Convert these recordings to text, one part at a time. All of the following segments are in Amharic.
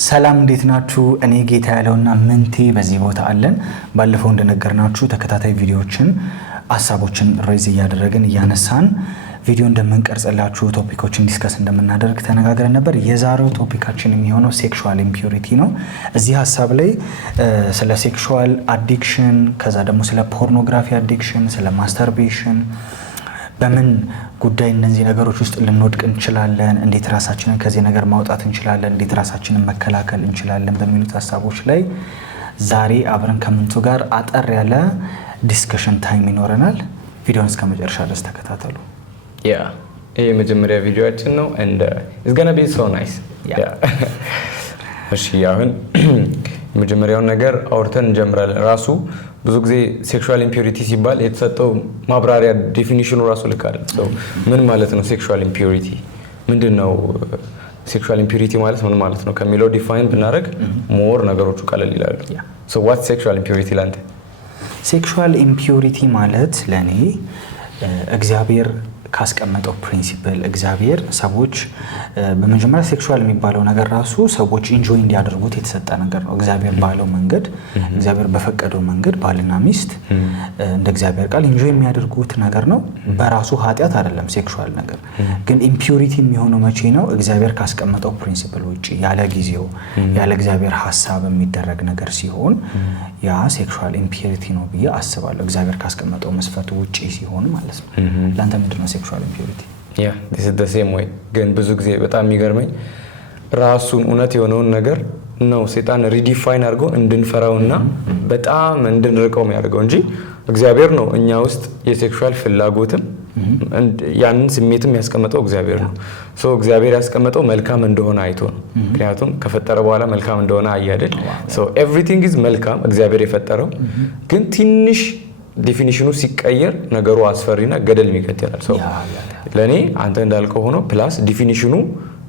ሰላም እንዴት ናችሁ? እኔ ጌታ ያለውና ምንቴ በዚህ ቦታ አለን። ባለፈው እንደነገርናችሁ ተከታታይ ቪዲዮዎችን ሐሳቦችን ሬዝ እያደረግን እያነሳን ቪዲዮ እንደምንቀርጽላችሁ ቶፒኮችን ዲስከስ እንደምናደርግ ተነጋግረን ነበር። የዛሬው ቶፒካችን የሚሆነው ሴክሹዋል ኢምፒዩሪቲ ነው። እዚህ ሐሳብ ላይ ስለ ሴክሹዋል አዲክሽን፣ ከዛ ደግሞ ስለ ፖርኖግራፊ አዲክሽን፣ ስለ ማስተርቤሽን በምን ጉዳይ እነዚህ ነገሮች ውስጥ ልንወድቅ እንችላለን፣ እንዴት ራሳችንን ከዚህ ነገር ማውጣት እንችላለን፣ እንዴት ራሳችንን መከላከል እንችላለን በሚሉት ሐሳቦች ላይ ዛሬ አብረን ከምንቱ ጋር አጠር ያለ ዲስከሽን ታይም ይኖረናል። ቪዲዮውን እስከ መጨረሻ ድረስ ተከታተሉ። ይሄ የመጀመሪያ ቪዲዮአችን ነው and it's going to be so nice. እሺ አሁን የመጀመሪያውን ነገር አውርተን እንጀምራለን። ራሱ ብዙ ጊዜ ሴክሹዋል ኢምፒዩሪቲ ሲባል የተሰጠው ማብራሪያ ዴፊኒሽኑ ራሱ ልክ አይደል? ምን ማለት ነው ሴክሹዋል ኢምፒዩሪቲ? ምንድነው ሴክሹዋል ኢምፒዩሪቲ ማለት ምን ማለት ነው ከሚለው ዲፋይን ብናደርግ ሞር ነገሮቹ ቀለል ይላሉ። so what sexual impurity ላንተ? ሴክሹዋል ኢምፒዩሪቲ ማለት ለኔ እግዚአብሔር ካስቀመጠው ፕሪንሲፕል እግዚአብሔር ሰዎች በመጀመሪያ ሴክሹዋል የሚባለው ነገር ራሱ ሰዎች ኢንጆይ እንዲያደርጉት የተሰጠ ነገር ነው። እግዚአብሔር ባለው መንገድ እግዚአብሔር በፈቀደው መንገድ ባልና ሚስት እንደ እግዚአብሔር ቃል ኢንጆይ የሚያደርጉት ነገር ነው። በራሱ ኃጢያት አይደለም ሴክሹዋል ነገር። ግን ኢምፒዩሪቲ የሚሆነው መቼ ነው? እግዚአብሔር ካስቀመጠው ፕሪንሲፕል ውጪ ያለ ጊዜው ያለ እግዚአብሔር ሐሳብ የሚደረግ ነገር ሲሆን ያ ሴክሹዋል ኢምፒዩሪቲ ነው ብዬ አስባለሁ። እግዚአብሔር ካስቀመጠው መስፈርት ውጪ ሲሆን ማለት ነው። ላንተ ምንድነው ሴክሹዋል ኢምፒዩሪቲ? this is the same way ግን ብዙ ጊዜ በጣም የሚገርመኝ ራሱን እውነት የሆነውን ነገር ነው ሰይጣን ሪዲፋይን አድርጎ እንድንፈራውና በጣም እንድንርቀው የሚያደርገው እንጂ እግዚአብሔር ነው እኛ ውስጥ የሴክሹዋል ፍላጎትም ያንን ስሜትም ያስቀመጠው እግዚአብሔር ነው። እግዚአብሔር ያስቀመጠው መልካም እንደሆነ አይቶ ነው። ምክንያቱም ከፈጠረ በኋላ መልካም እንደሆነ አያደል። everything is መልካም እግዚአብሔር የፈጠረው ግን ትንሽ ዴፊኒሽኑ ሲቀየር ነገሩ አስፈሪና ገደል የሚከተላል። ለኔ አንተ እንዳልከው ሆኖ ፕላስ ዴፊኒሽኑ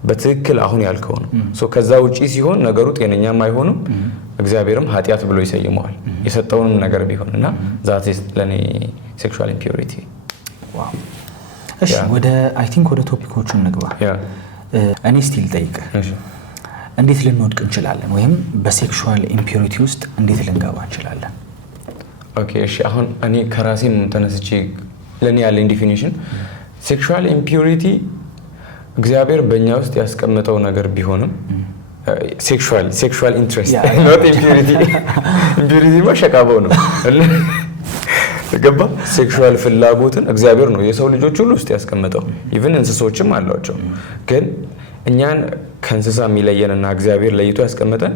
በትክክል አሁን ያልከው ነው። ከዛ ውጪ ሲሆን ነገሩ ጤነኛም አይሆንም፣ እግዚአብሔርም ኃጢያት ብሎ ይሰይመዋል የሰጠውንም ነገር ቢሆንና ዛት ለኔ ሴክሹዋል ኢምፒዩሪቲ። ዋው እሺ ወደ አይ ቲንክ ወደ ቶፒኮቹ እንግባ። እኔ ስቲል ጠይቅ እንዴት ልንወድቅ እንችላለን ወይም በሴክሹዋል ኢምፒዩሪቲ ውስጥ እንዴት ልንገባ እንችላለን? ኦኬ እሺ አሁን እኔ ከራሴም ተነስቼ ለኔ ያለኝ ዲፊኒሽን ሴክሹዋል ኢምፒዩሪቲ እግዚአብሔር በእኛ ውስጥ ያስቀመጠው ነገር ቢሆንም ሴክሹዋል ኢንትረስት not impurity ኢምፒዩሪቲ ማሸቃበው ነው ገባ። ሴክሹዋል ፍላጎትን እግዚአብሔር ነው የሰው ልጆች ሁሉ ውስጥ ያስቀመጠው ኢቭን እንስሶችም አሏቸው። ግን እኛን ከእንስሳ የሚለየንና እግዚአብሔር ለይቶ ያስቀመጠን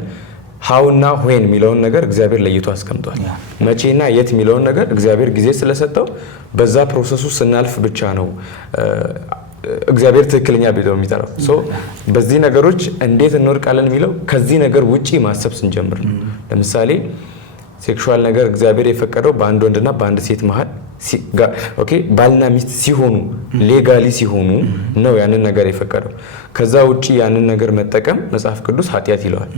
how እና when የሚለውን ነገር እግዚአብሔር ለይቶ አስቀምጧል። መቼና የት የሚለውን ነገር እግዚአብሔር ጊዜ ስለሰጠው በዛ ፕሮሰሱ ስናልፍ ብቻ ነው እግዚአብሔር ትክክለኛ ቢለው የሚጠራው። በዚህ ነገሮች እንዴት እንወድቃለን የሚለው ከዚህ ነገር ውጪ ማሰብ ስንጀምር ነው። ለምሳሌ ሴክሹዋል ነገር እግዚአብሔር የፈቀደው በአንድ ወንድና በአንድ ሴት መሃል ባልና ሚስት ሲሆኑ ሌጋሊ ሲሆኑ ነው ያንን ነገር የፈቀደው። ከዛ ውጪ ያንን ነገር መጠቀም መጽሐፍ ቅዱስ ኃጢያት ይለዋል።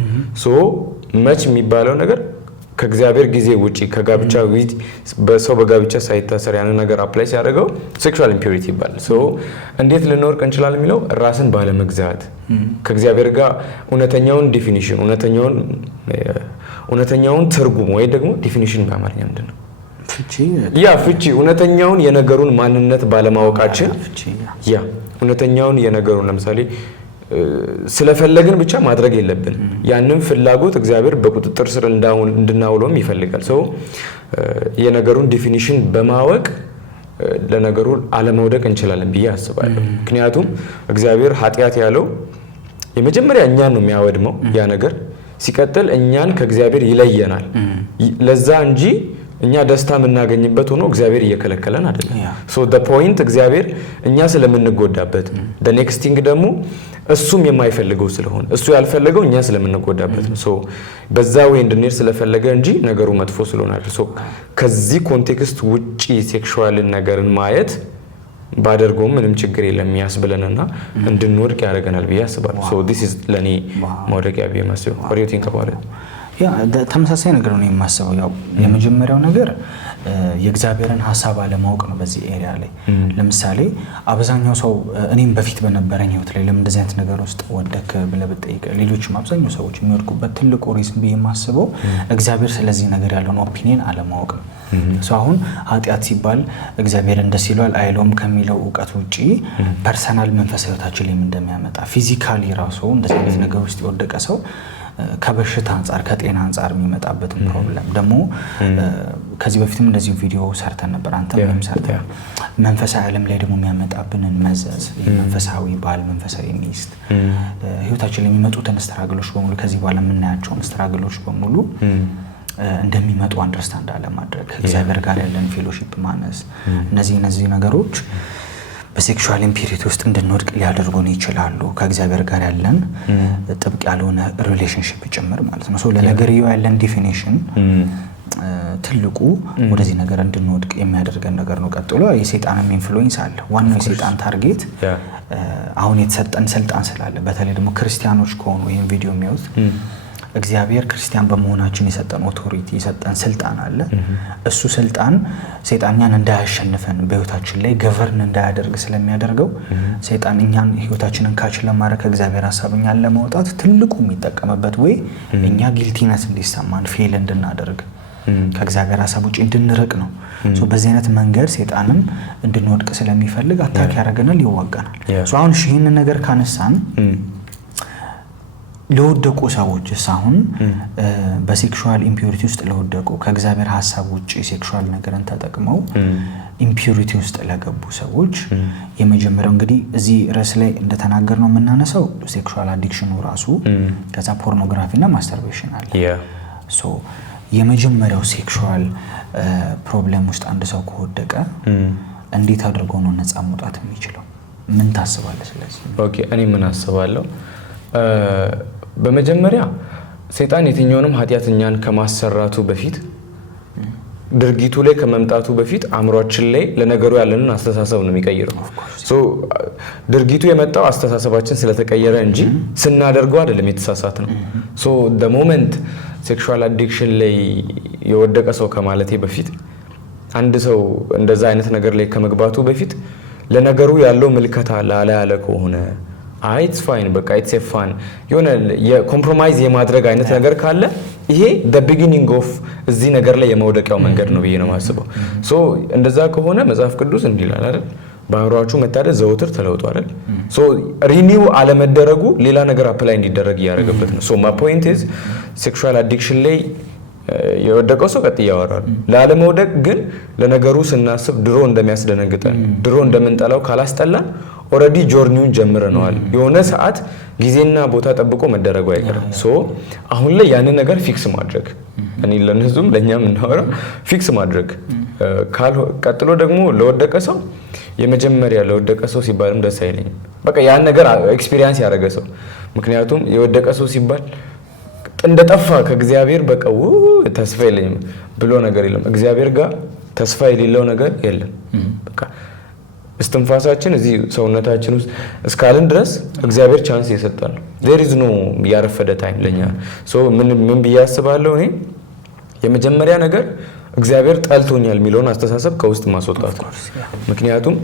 መች የሚባለው ነገር ከእግዚአብሔር ጊዜ ውጪ ከጋብቻ ውጪ በሰው በጋብቻ ሳይታሰር ያንን ነገር አፕላይ ሲያደርገው ሴክሹዋል ኢምፒዩሪቲ ይባላል። እንዴት ልንወድቅ እንችላለን የሚለው ራስን ባለመግዛት ከእግዚአብሔር ጋር እውነተኛውን ዲፊኒሽን እውነተኛውን ትርጉም ወይ ደግሞ ዲፊኒሽን በአማርኛ ምንድነው? ፍቺ እውነተኛውን የነገሩን ማንነት ባለማወቃችን እውነተኛውን የነገሩን ለምሳሌ ስለፈለግን ብቻ ማድረግ የለብን። ያንን ፍላጎት እግዚአብሔር በቁጥጥር ስር እንድናውለውም ይፈልጋል። የነገሩን ዲፊኒሽን በማወቅ ለነገሩ አለመውደቅ እንችላለን ብዬ አስባለሁ። ምክንያቱም እግዚአብሔር ኃጢያት ያለው የመጀመሪያ እኛን ነው የሚያወድመው ያ ነገር፣ ሲቀጥል እኛን ከእግዚአብሔር ይለየናል። ለዛ እንጂ እኛ ደስታ የምናገኝበት ሆኖ እግዚአብሔር እየከለከለን አይደለም። the point እግዚአብሔር እኛ ስለምንጎዳበት the next thing ደግሞ እሱም የማይፈልገው ስለሆነ እሱ ያልፈለገው እኛ ስለምንጎዳበት ነው። በዛ ወይ እንድንሄድ ስለፈለገ እንጂ ነገሩ መጥፎ ስለሆነ አይደል። ከዚህ ኮንቴክስት ውጪ ሴክሹዋልን ነገርን ማየት ባደርገውም ምንም ችግር የለም ያስብለንና እንድንወድቅ ያደርገናል ብዬ አስባለሁ። this is ለኔ መውደቂያ ብዬ ማስበው። what do you think about it? ያ ተመሳሳይ ነገር ነው የማስበው። ያው የመጀመሪያው ነገር የእግዚአብሔርን ሐሳብ አለማወቅ ነው በዚህ ኤሪያ ላይ። ለምሳሌ አብዛኛው ሰው እኔም በፊት በነበረኝ ህይወት ላይ ለምን እንደዚህ አይነት ነገር ውስጥ ወደክ ብለህ ብትጠይቅ ሌሎችም አብዛኛው ሰዎች የሚወድቁበት ትልቁ ሪዝን ብዬ የማስበው እግዚአብሔር ስለዚህ ነገር ያለውን ኦፒኒየን አለማወቅ ነው። አሁን ኃጢአት ሲባል እግዚአብሔር እንደስ ይሏል አይሎም ከሚለው እውቀት ውጪ ፐርሰናል መንፈሳዊ ህይወታችን ላይ እንደሚያመጣ ፊዚካሊ ራሱ እንደዚህ አይነት ነገር ውስጥ የወደቀ ሰው ከበሽታ አንፃር ከጤና አንፃር የሚመጣበትን ፕሮብለም ደግሞ ከዚህ በፊትም እንደዚህ ቪዲዮ ሰርተን ነበር አንተም ምንም ሰርተን መንፈሳዊ ዓለም ላይ ደግሞ የሚያመጣብንን መዘዝ መንፈሳዊ ባል መንፈሳዊ ሚስት ህይወታችን ላይ የሚመጡትን ስትራግሎች በሙሉ ከዚህ በኋላ የምናያቸውን ስትራግሎች በሙሉ እንደሚመጡ አንደርስታንድ አለማድረግ ከእግዚአብሔር ጋር ያለን ፌሎሺፕ ማነስ እነዚህ ነገሮች በሴክሹዋል ኢምፒሪቲ ውስጥ እንድንወድቅ ሊያደርጉን ይችላሉ። ከእግዚአብሔር ጋር ያለን ጥብቅ ያልሆነ ሪሌሽንሺፕ ጭምር ማለት ነው። ሶ ለነገርየው ያለን ዲፊኒሽን ትልቁ ወደዚህ ነገር እንድንወድቅ የሚያደርገን ነገር ነው። ቀጥሎ የሰይጣንም ኢንፍሉዌንስ አለ። ዋናው የሰይጣን ታርጌት አሁን የተሰጠን ስልጣን ስላለ በተለይ ደግሞ ክርስቲያኖች ከሆኑ ይሄን ቪዲዮ የሚያዩት እግዚአብሔር ክርስቲያን በመሆናችን የሰጠን ኦቶሪቲ የሰጠን ስልጣን አለ። እሱ ስልጣን ሰይጣንኛን እንዳያሸንፈን በህይወታችን ላይ ገቨርን እንዳያደርግ ስለሚያደርገው ሰይጣን እኛን ህይወታችንን ካች ለማድረግ ከእግዚአብሔር ሐሳብኛን ለማውጣት ትልቁ የሚጠቀምበት ወይ እኛ ጊልቲነስ እንዲሰማን ፌል እንድናደርግ ከእግዚአብሔር ሐሳብ ውጪ እንድንርቅ ነው። በዚህ አይነት መንገድ ሰይጣንም እንድንወድቅ ስለሚፈልግ አታክ ያደርገናል፣ ይዋጋናል። አሁን ይህንን ነገር ካነሳን ለወደቁ ሰዎች አሁን በሴክሹዋል ኢምፒዩሪቲ ውስጥ ለወደቁ ከእግዚአብሔር ሐሳብ ውጪ ሴክሹዋል ነገርን ተጠቅመው ኢምፒዩሪቲ ውስጥ ለገቡ ሰዎች የመጀመሪያው እንግዲህ እዚህ ርዕስ ላይ እንደተናገርነው የምናነሳው ሴክሹዋል አዲክሽኑ ራሱ ከዛ ፖርኖግራፊና ማስተርቤሽን አለ። የመጀመሪያው ሴክሹዋል ፕሮብለም ውስጥ አንድ ሰው ከወደቀ እንዴት አድርጎ ነው ነፃ መውጣት የሚችለው? ምን ታስባለህ ስለዚህ? ኦኬ እኔ ምን አስባለሁ በመጀመሪያ ሰይጣን የትኛውንም ኃጢያተኛን ከማሰራቱ በፊት ድርጊቱ ላይ ከመምጣቱ በፊት አእምሮአችን ላይ ለነገሩ ያለንን አስተሳሰብ ነው የሚቀይረው። ድርጊቱ የመጣው አስተሳሰባችን ስለተቀየረ እንጂ ስናደርገው አይደለም የተሳሳት ነው። the moment ሴክሹዋል አዲክሽን ላይ የወደቀ ሰው ከማለቴ በፊት አንድ ሰው እንደዛ አይነት ነገር ላይ ከመግባቱ በፊት ለነገሩ ያለው ምልከታ ላላ ያለ ከሆነ it's fine በቃ it's a fun የሆነ የኮምፕሮማይዝ የማድረግ አይነት ነገር ካለ ይሄ the beginning of እዚህ ነገር ላይ የመውደቂያው መንገድ ነው ብዬ ነው የማስበው። እንደዛ ከሆነ መጽሐፍ ቅዱስ እንዲህ ይላል አይደል? በአእምሮአችሁ መታደስ ዘወትር ተለውጡ አይደል? ሪኒው አለመደረጉ ሌላ ነገር አፕላይ እንዲደረግ እያደረገበት ነው። my point is sexual addiction ላይ የወደቀው ሰው ቀጥ ያወራል። ላለመውደቅ ግን ለነገሩ ስናስብ ድሮ እንደሚያስደነግጠን ድሮ እንደምንጠላው ካላስጠላን ኦሬዲ ጆርኒውን ጀምረናል። የሆነ ሰዓት ጊዜና ቦታ ጠብቆ መደረጉ አይቀርም። አሁን ላይ ያንን ነገር ፊክስ ማድረግ እኔ ለነዙም ለኛም እናወራ ፊክስ ማድረግ ቀጥሎ ደግሞ ለወደቀ ሰው የመጀመሪያ ለወደቀ ሰው ሲባልም ደስ አይለኝም። በቃ ያን ነገር ኤክስፒሪየንስ ያደረገ ሰው ምክንያቱም የወደቀ ሰው ሲባል እንደጠፋ ከእግዚአብሔር በቃ ተስፋ የለኝም ብሎ ነገር የለም። እግዚአብሔር ጋር ተስፋ የሌለው ነገር የለም። በቃ እስትንፋሳችን እዚህ ሰውነታችን ውስጥ እስካልን ድረስ እግዚአብሔር ቻንስ እየሰጠን ነው። there is no ያረፈደ ታይም ለኛ። ምን ብዬ አስባለሁ እኔ የመጀመሪያ ነገር እግዚአብሔር ጠልቶኛል የሚለውን አስተሳሰብ ከውስጥ ማስወጣት ነው። ምክንያቱም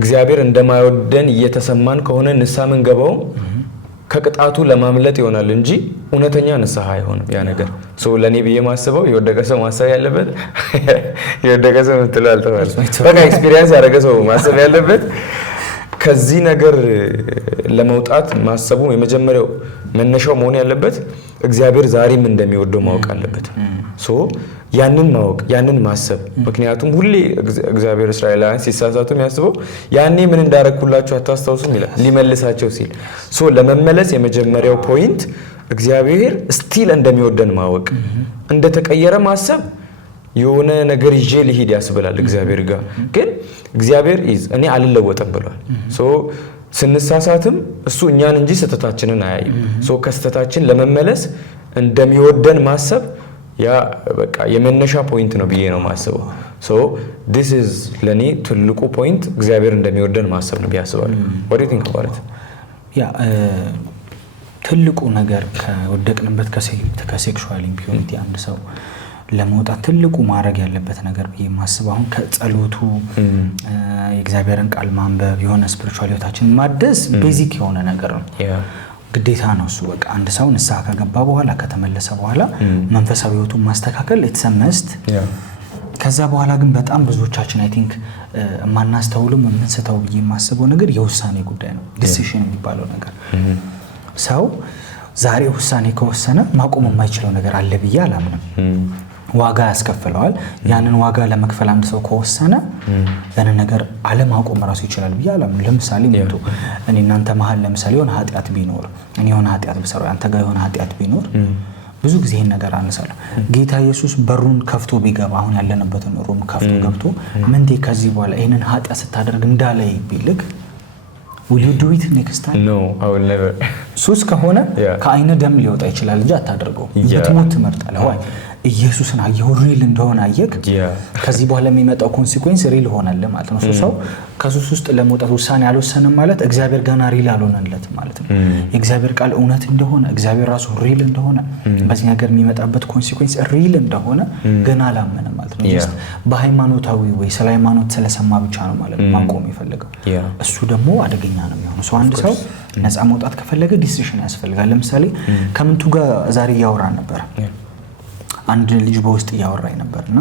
እግዚአብሔር እንደማይወደን እየተሰማን ከሆነ ንስሐ ምንገባው ከቅጣቱ ለማምለጥ ይሆናል እንጂ እውነተኛ ንስሐ አይሆንም ያ ነገር። ለኔ ብዬ ማስበው የወደቀ ሰው ማሰብ ያለበት የወደቀ ሰው ምትላል ተባለ በቃ ኤክስፒሪየንስ ያደረገ ሰው ማሰብ ያለበት ከዚህ ነገር ለመውጣት ማሰቡ የመጀመሪያው መነሻው መሆን ያለበት እግዚአብሔር ዛሬም እንደሚወደው ማወቅ አለበት። ያንን ማወቅ ያንን ማሰብ ምክንያቱም ሁሌ እግዚአብሔር እስራኤላውያን ሲሳሳቱ የሚያስበው ያኔ ምን እንዳረኩላችሁ አታስታውሱም ይላል ሊመልሳቸው ሲል። ለመመለስ የመጀመሪያው ፖይንት እግዚአብሔር ስቲል እንደሚወደን ማወቅ እንደተቀየረ ማሰብ የሆነ ነገር ይዤ ልሂድ ያስብላል እግዚአብሔር ጋር። ግን እግዚአብሔር እኔ አልለወጥም ብሏል። ስንሳሳትም እሱ እኛን እንጂ ስተታችንን አያይም። ከስተታችን ለመመለስ እንደሚወደን ማሰብ ያ በቃ የመነሻ ፖይንት ነው ብዬ ነው ማስበው። this is ለኔ ትልቁ ፖይንት እግዚአብሔር እንደሚወደን ማሰብ ነው ብዬ አስባለሁ። what do you think about it? ትልቁ ነገር ከወደቅንበት ከሴክሹዋል ኢምፒዩሪቲ አንድ ሰው ለመውጣት ትልቁ ማድረግ ያለበት ነገር ብዬ የማስበው አሁን ከጸሎቱ የእግዚአብሔርን ቃል ማንበብ የሆነ ስፒሪቹዋል ህይወታችንን ማደስ ቤዚክ የሆነ ነገር ነው ግዴታ ነው እሱ በቃ አንድ ሰው ንስሐ ከገባ በኋላ ከተመለሰ በኋላ መንፈሳዊ ህይወቱን ማስተካከል የተሰመስት ከዛ በኋላ ግን በጣም ብዙዎቻችን አይ ቲንክ ማናስተውሉም የምንስተው ብዬ የማስበው ነገር የውሳኔ ጉዳይ ነው ዲሲሽን የሚባለው ነገር ሰው ዛሬ ውሳኔ ከወሰነ ማቆም የማይችለው ነገር አለ ብዬ አላምንም ዋጋ ያስከፍለዋል ያንን ዋጋ ለመክፈል አንድ ሰው ከወሰነ ያንን ነገር አለማቆም ራሱ ይችላል ብዬ አላምንም ለምሳሌ ምንቱ እኔ እናንተ መሃል ለምሳሌ የሆነ ኃጢአት ቢኖር እኔ የሆነ ኃጢአት ብሰራ አንተ ጋር የሆነ ኃጢአት ቢኖር ብዙ ጊዜ ይሄን ነገር አነሳለሁ ጌታ ኢየሱስ በሩን ከፍቶ ቢገባ አሁን ያለንበትን ሩም ከፍቶ ገብቶ ምንቴ ከዚህ በኋላ ይሄንን ኃጢአት ስታደርግ እንዳላይ ቢልክ will you do it next time no I will never ሱስ ከሆነ ከአይነ ደም ሊወጣ ይችላል እንጂ አታደርገው ብትሞት ትመርጣለህ ወይ ኢየሱስን አየው ሪል እንደሆነ አየክ ከዚህ በኋላ የሚመጣው ኮንሲኩዌንስ ሪል ሆነለ ማለት ነው ሰው ከሱስ ውስጥ ለመውጣት ውሳኔ አልወሰነም ማለት እግዚአብሔር ገና ሪል አልሆነለት ማለት ነው የእግዚአብሔር ቃል እውነት እንደሆነ እግዚአብሔር ራሱ ሪል እንደሆነ በዚህ ነገር የሚመጣበት ኮንሲኩዌንስ ሪል እንደሆነ ገና አላመነም ማለት ነው ጀስት በሃይማኖታዊ ወይ ስለ ሃይማኖት ስለሰማ ብቻ ነው ማለት ነው ማቆም ይፈልጋል እሱ ደግሞ አደገኛ ነው የሚሆነው ሰው አንድ ሰው ነፃ መውጣት ከፈለገ ዲሲሽን ያስፈልጋል ለምሳሌ ከምንቱ ጋር ዛሬ ያወራን ነበር አንድ ልጅ በውስጥ ያወራኝ ነበርና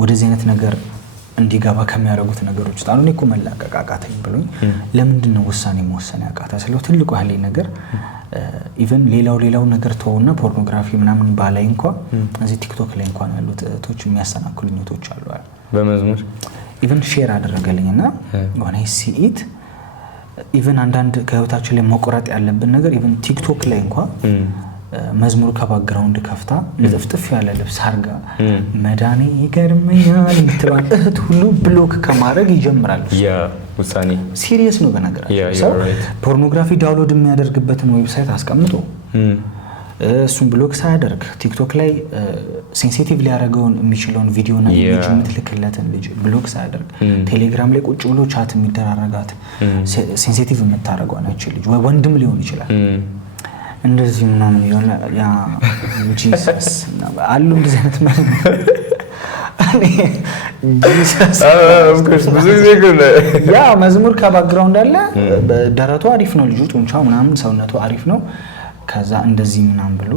ወደዚህ አይነት ነገር እንዲገባ ከሚያደርጉት ነገሮች ታኑ እኔ እኮ መላቀቅ አቃተኝ ብሎኝ ለምንድን ነው ውሳኔ መወሰን ያቃተው ስለው ትልቁ ያለኝ ነገር ኢቭን ሌላው ነገር ተውና ፖርኖግራፊ ምናምን ባላይ እንኳን እዚህ ቲክቶክ ላይ እንኳን ያሉት እህቶች የሚያሰናክሉኝ እህቶች አሉ በመዝሙር ኢቭን ሼር አደረገልኝና ወኔ ሲኢት ኢቭን አንዳንድ ከህይወታችን ላይ መቆረጥ ያለብን ነገር ኢቭን ቲክቶክ ላይ እንኳን መዝሙር ከባክግራውንድ ከፍታ ልጥፍጥፍ ያለ ልብስ አርጋ መዳኔ ይገርመኛል ምትባል እህት ሁሉ ብሎክ ከማድረግ ይጀምራል ውሳኔ ሲሪየስ ነው በነገራችን ሰው ፖርኖግራፊ ዳውንሎድ የሚያደርግበትን ዌብሳይት አስቀምጦ እሱን ብሎክ ሳያደርግ ቲክቶክ ላይ ሴንሲቲቭ ሊያደርገውን የሚችለውን ቪዲዮና ኢሜጅ የምትልክለትን ልጅ ብሎክ ሳያደርግ ቴሌግራም ላይ ቁጭ ብሎ ቻት የሚደራረጋት ሴንሲቲቭ የምታደርገው ናቸው ልጅ ወንድም ሊሆን ይችላል እንደዚህ ምናምን ይሆነ ያ ጂሰስ አሉ እንደዚህ አይነት ማለት ጂሰስ ብዙ ጊዜ ግን ያ መዝሙር ከባክግራውንድ አለ ደረቱ አሪፍ ነው ልጁ ጡንቻው ምናምን ሰውነቱ አሪፍ ነው ከዛ እንደዚህ ምናምን ብሎ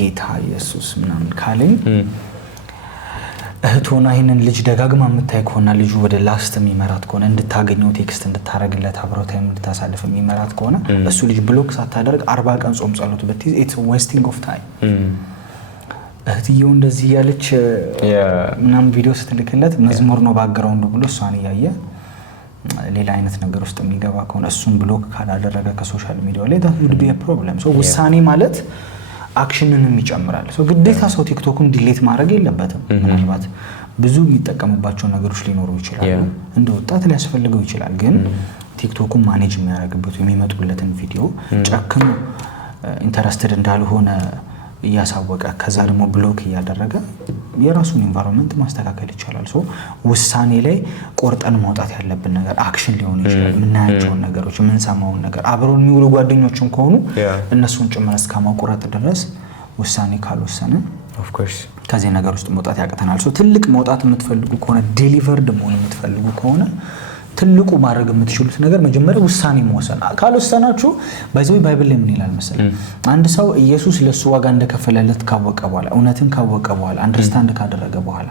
ጌታ ኢየሱስ ምናምን ካለኝ እህቶና ይሄንን ልጅ ደጋግማ የምታይ ከሆነ ልጁ ወደ ላስት የሚመራት ከሆነ እንድታገኘው ቴክስት እንድታረግለት አብሮታ እንድታሳልፍ የሚመራት ከሆነ እሱ ልጅ ብሎክ ሳታደርግ 40 ቀን ጾም ጸሎት በትይዝ ኢትስ ዌስቲንግ ኦፍ ታይም እህትየው እንደዚህ ያለች ምናምን ቪዲዮ ስትልክለት መዝሙር ነው ባክግራውንዱ ብሎ እሷን ያየ ሌላ አይነት ነገር ውስጥ የሚገባ ከሆነ እሱን ብሎክ ካላደረገ ከሶሻል ሚዲያው ላይ that would be a problem so ውሳኔ ማለት አክሽንንም ይጨምራል ሶ ግዴታ ሰው ቲክቶክን ዲሊት ማድረግ የለበትም ምናልባት ብዙ የሚጠቀምባቸው ነገሮች ሊኖሩ ይችላል እንደ ወጣት ሊያስፈልገው ይችላል ግን ቲክቶክን ማኔጅ የሚያደርግበት የሚመጡለትን ቪዲዮ ጨክኖ ኢንተረስትድ እንዳልሆነ ያሳወቀ ከዛ ደግሞ ብሎክ ያደረገ የራሱን ኢንቫይሮንመንት ማስተካከል ይችላል ሶ ውሳኔ ላይ ቆርጠን ማውጣት ያለብን ነገር አክሽን ሊሆን ይችላል ምናያቸው ነገሮች ምንሰማው ነገር አብሮን የሚውሉ ጓደኞችን ከሆኑ እነሱን ጭምር እስከማቆረጥ ድረስ ውሳኔ ካልወሰነ ኦፍ ኮርስ ከዚህ ነገር ውስጥ መውጣት ያቀተናል ሶ ትልቅ መውጣት የምትፈልጉ ከሆነ ዴሊቨርድ መሆን የምትፈልጉ ከሆነ ትልቁ ማድረግ የምትችሉት ነገር መጀመሪያ ውሳኔ መወሰን ካልወሰናችሁ ባይዘው ባይብል ላይ ምን ይላል መሰለኝ አንድ ሰው ኢየሱስ ለሱ ዋጋ እንደከፈለለት ካወቀ በኋላ እውነትን ካወቀ በኋላ አንደርስታንድ ካደረገ በኋላ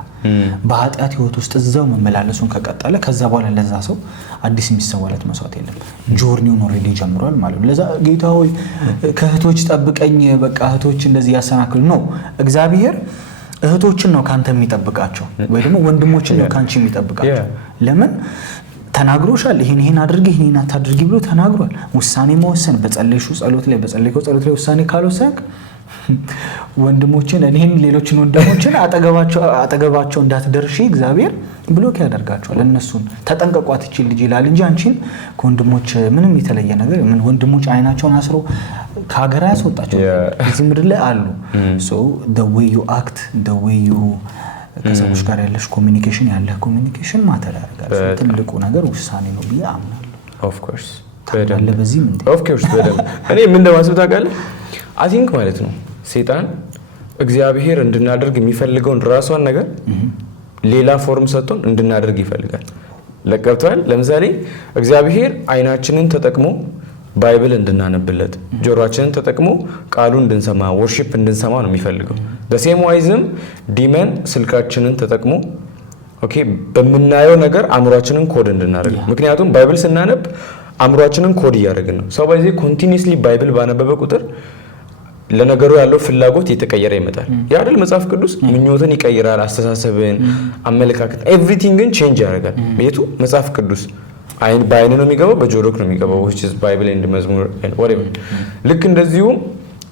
በኃጢአት ህይወት ውስጥ እዛው መመላለሱን ከቀጠለ ከዛ በኋላ ለዛ ሰው አዲስ የሚሰዋለት መስዋዕት የለም ጆርኒው ነው ሪሊ ጀምሯል ማለት ነው ለዛ ጌታ ሆይ ከእህቶች ጠብቀኝ በቃ እህቶች እንደዚህ ያሰናክሉ ነው እግዚአብሔር እህቶችን ነው ካንተ የሚጠብቃቸው ወይ ደግሞ ወንድሞችን ነው ካንቺ የሚጠብቃቸው ለምን ተናግሮሻል ይሄን አድርጊ ይሄን አታድርጊ ብሎ ተናግሯል ውሳኔ መወሰን በጸለይሹ ጸሎት ላይ ጸሎት ላይ ውሳኔ ካልወሰንክ ወንድሞችን እኔን ሌሎችን ወንድሞችን አጠገባቸው እንዳትደርሺ እግዚአብሔር ብሎክ ያደርጋቸዋል እነሱን ተጠንቀቋት ይችል ልጅ ይላል እንጂ አንቺን ከወንድሞች ምንም የተለየ ነገር ምን ወንድሞች አይናቸውን አስሮ ከሀገር ያስወጣቸው እዚህ ምድር ላይ አሉ so the way you act the way you ከሰዎች ጋር ያለሽ ኮሚኒኬሽን ማተር ያደርጋል ትልቁ ነገር ውሳኔ ነው ብዬ አምናለሁ ኦፍ ኮርስ ታለ በዚህ ምን ኦፍ ኮርስ በደንብ እኔ ምን እንደማስብ ታውቃለህ አይ ቲንክ ማለት ነው ሰይጣን እግዚአብሔር እንድናደርግ የሚፈልገውን ራሷን ነገር ሌላ ፎርም ሰጥቶን እንድናደርግ ይፈልጋል ለቀብቷል ለምሳሌ እግዚአብሔር አይናችንን ተጠቅሞ ባይብል እንድናነብለት ጆሮአችንን ተጠቅሞ ቃሉን እንድንሰማ ወርሺፕ እንድንሰማ ነው የሚፈልገው በሴም ዋይዝም ዲመን ስልካችንን ተጠቅሞ ኦኬ በመናየው ነገር አእምሮአችንን ኮድ እንድናደርግ ምክንያቱም ባይብል ስናነብ አእምሮአችንን ኮድ እያደረግን ነው ሰው በዚህ ኮንቲኒዩስሊ ባይብል ባነበበ ቁጥር ለነገሩ ያለው ፍላጎት እየተቀየረ ይመጣል ያ አይደል መጽሐፍ ቅዱስ ምኞትን ይቀይራል አስተሳሰብን አመለካከት ኤቭሪቲንግን ቼንጅ ያደርጋል ቤቱ መጽሐፍ ቅዱስ በአይን ነው የሚገባው በጆሮክ ነው የሚገባው which is Bible and መዝሙር whatever ልክ እንደዚሁ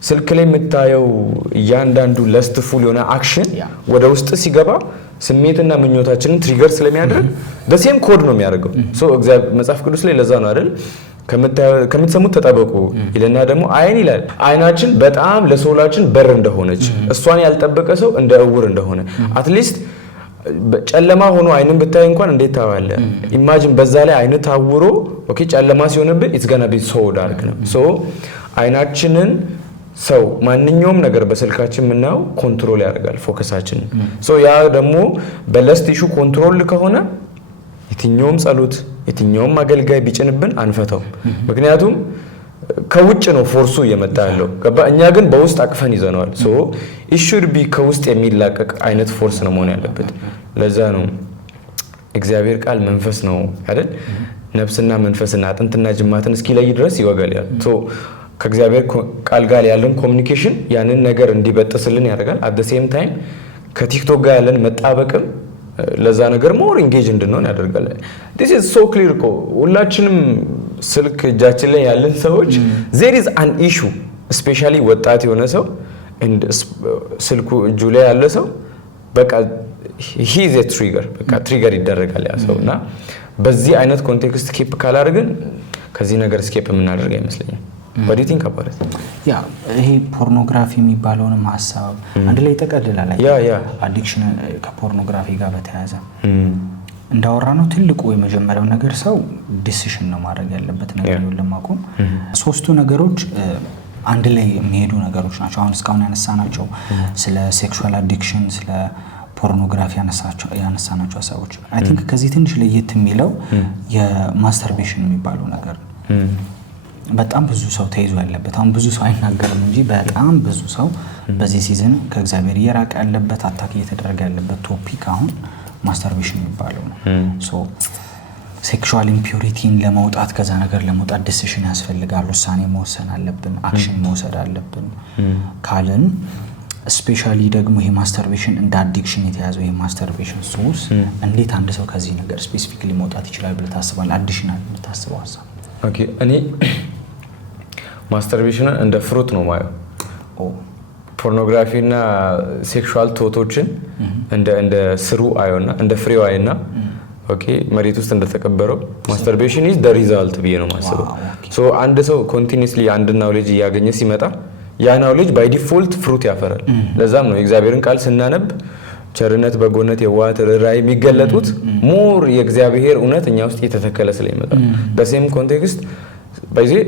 ስልክ ላይ የምታየው እያንዳንዱ ለስትፉል የሆነ አክሽን ወደ ውስጥ ሲገባ ስሜትና ምኞታችንን ትሪገር ስለሚያደርግ the same code ነው የሚያደርገው so መጽሐፍ ቅዱስ ላይ ለዛ ነው አይደል ከምትሰሙት ተጠበቁ ይለና ደግሞ አይን ይላል አይናችን በጣም ለሶላችን በር እንደሆነች እሷን ያልጠበቀ ሰው እንደ እውር እንደሆነ አትሊስት ጨለማ ሆኖ አይንን ብታይ እንኳን እንዴት ታዋለ ኢማጂን በዛ ላይ አይን ታውሮ ኦኬ ጨለማ ሲሆንብህ it's gonna be so dark ነው so አይናችንን ሰው ማንኛውም ነገር በስልካችን ምናው ኮንትሮል ያደርጋል ፎከሳችን so ያ ደግሞ በለስት ኢሹ ኮንትሮል ከሆነ የትኛውም ጸሎት የትኛውም አገልጋይ ቢጭንብን አንፈታው ምክንያቱም ከውጭ ነው ፎርሱ እየመጣ ያለው ገባ እኛ ግን በውስጥ አቅፈን ይዘናል so it should be ከውስጥ የሚላቀቅ አይነት ፎርስ ነው መሆን ያለበት ለዛ ነው እግዚአብሔር ቃል መንፈስ ነው አይደል ነፍስና መንፈስና አጥንትና ጅማትን እስኪለይ ድረስ ይወጋል ያ so ከእግዚአብሔር ቃል ጋር ያለን ኮሙኒኬሽን ያንን ነገር እንዲበጥስልን ያደርጋል at the same time ከቲክቶክ ጋር ያለን መጣበቅም ለዛ ነገር ሞር ኢንጌጅ እንድንሆን ያደርጋል this is so clear እኮ ሁላችንም ስልክ እጃችን ላይ ያለን ሰዎች there is an issue especially ወጣት የሆነ ሰው and ስልኩ እጁ ላይ ያለ ሰው በቃ he is a trigger በቃ ትሪገር ይደረጋል ያ ሰውና በዚህ አይነት ኮንቴክስት ኪፕ ካላደረግን ከዚህ ነገር ስኬፕ የምናደርግ አይመስለኝም what do you think about it ያ ይሄ ፖርኖግራፊ የሚባለውንም ሐሳብ አንድ ላይ ተቀደላል ያ አዲክሽን ከፖርኖግራፊ ጋር በተያያዘ እንዳወራ ነው ትልቁ የመጀመሪያው ነገር ሰው ዲሲሽን ነው ማድረግ ያለበት ነገር ነው ለማቆም ሶስቱ ነገሮች አንድ ላይ የሚሄዱ ነገሮች ናቸው አሁን እስካሁን ያነሳናቸው ስለ ሴክሹዋል አዲክሽን ስለ ፖርኖግራፊ ያነሳናቸው ሐሳቦች አይ ቲንክ ከዚህ ትንሽ ለየት የሚለው የማስተርቤሽን የሚባለው ነገር በጣም ብዙ ሰው ተይዞ ያለበት አሁን ብዙ ሰው አይናገርም እንጂ በጣም ብዙ ሰው በዚህ ሲዝን ከእግዚአብሔር እየራቀ ያለበት አታክ እየተደረገ ያለበት ቶፒክ አሁን ማስተርቤሽን የሚባለው ነው ሶ ሴክሹዋል ኢምፒዩሪቲን ለመውጣት ከዛ ነገር ለመውጣት ዲሲሽን ያስፈልጋል ውሳኔ መወሰን አለብን አክሽን መውሰድ አለብን ካልን ስፔሻሊ ደግሞ ይሄ ማስተርቤሽን እንደ አዲክሽን የተያዘው ይሄ ማስተርቤሽን ሱስ እንዴት አንድ ሰው ከዚህ ነገር ስፔሲፊካሊ መውጣት ይችላል ብለህ ታስባለህ አዲሽናል እንድታስበው ሐሳብ ኦኬ እኔ ማስተርቤሽን እንደ ፍሩት ነው ማየው ፖርኖግራፊና ሴክሹዋል ቶቶችን እንደ ስሩ አይውና እንደ ፍሬው አይና ኦኬ መሬት ውስጥ እንደተቀበረው ማስተርቤሽን is the result ብዬ ነው ማስበው ሶ አንድ ሰው ኮንቲኒዩስሊ አንድ ናውሌጅ ያገኘ ሲመጣ ያ ናውሌጅ ባይ ዲፎልት ፍሩት ያፈራል ለዛም ነው የእግዚአብሔርን ቃል ስናነብ ቸርነት በጎነት የዋህት ርህራሄ የሚገለጡት ሞር የእግዚአብሔር እውነት እኛ ውስጥ እየተተከለ ስለሚመጣ በሴም ኮንቴክስት በዚህ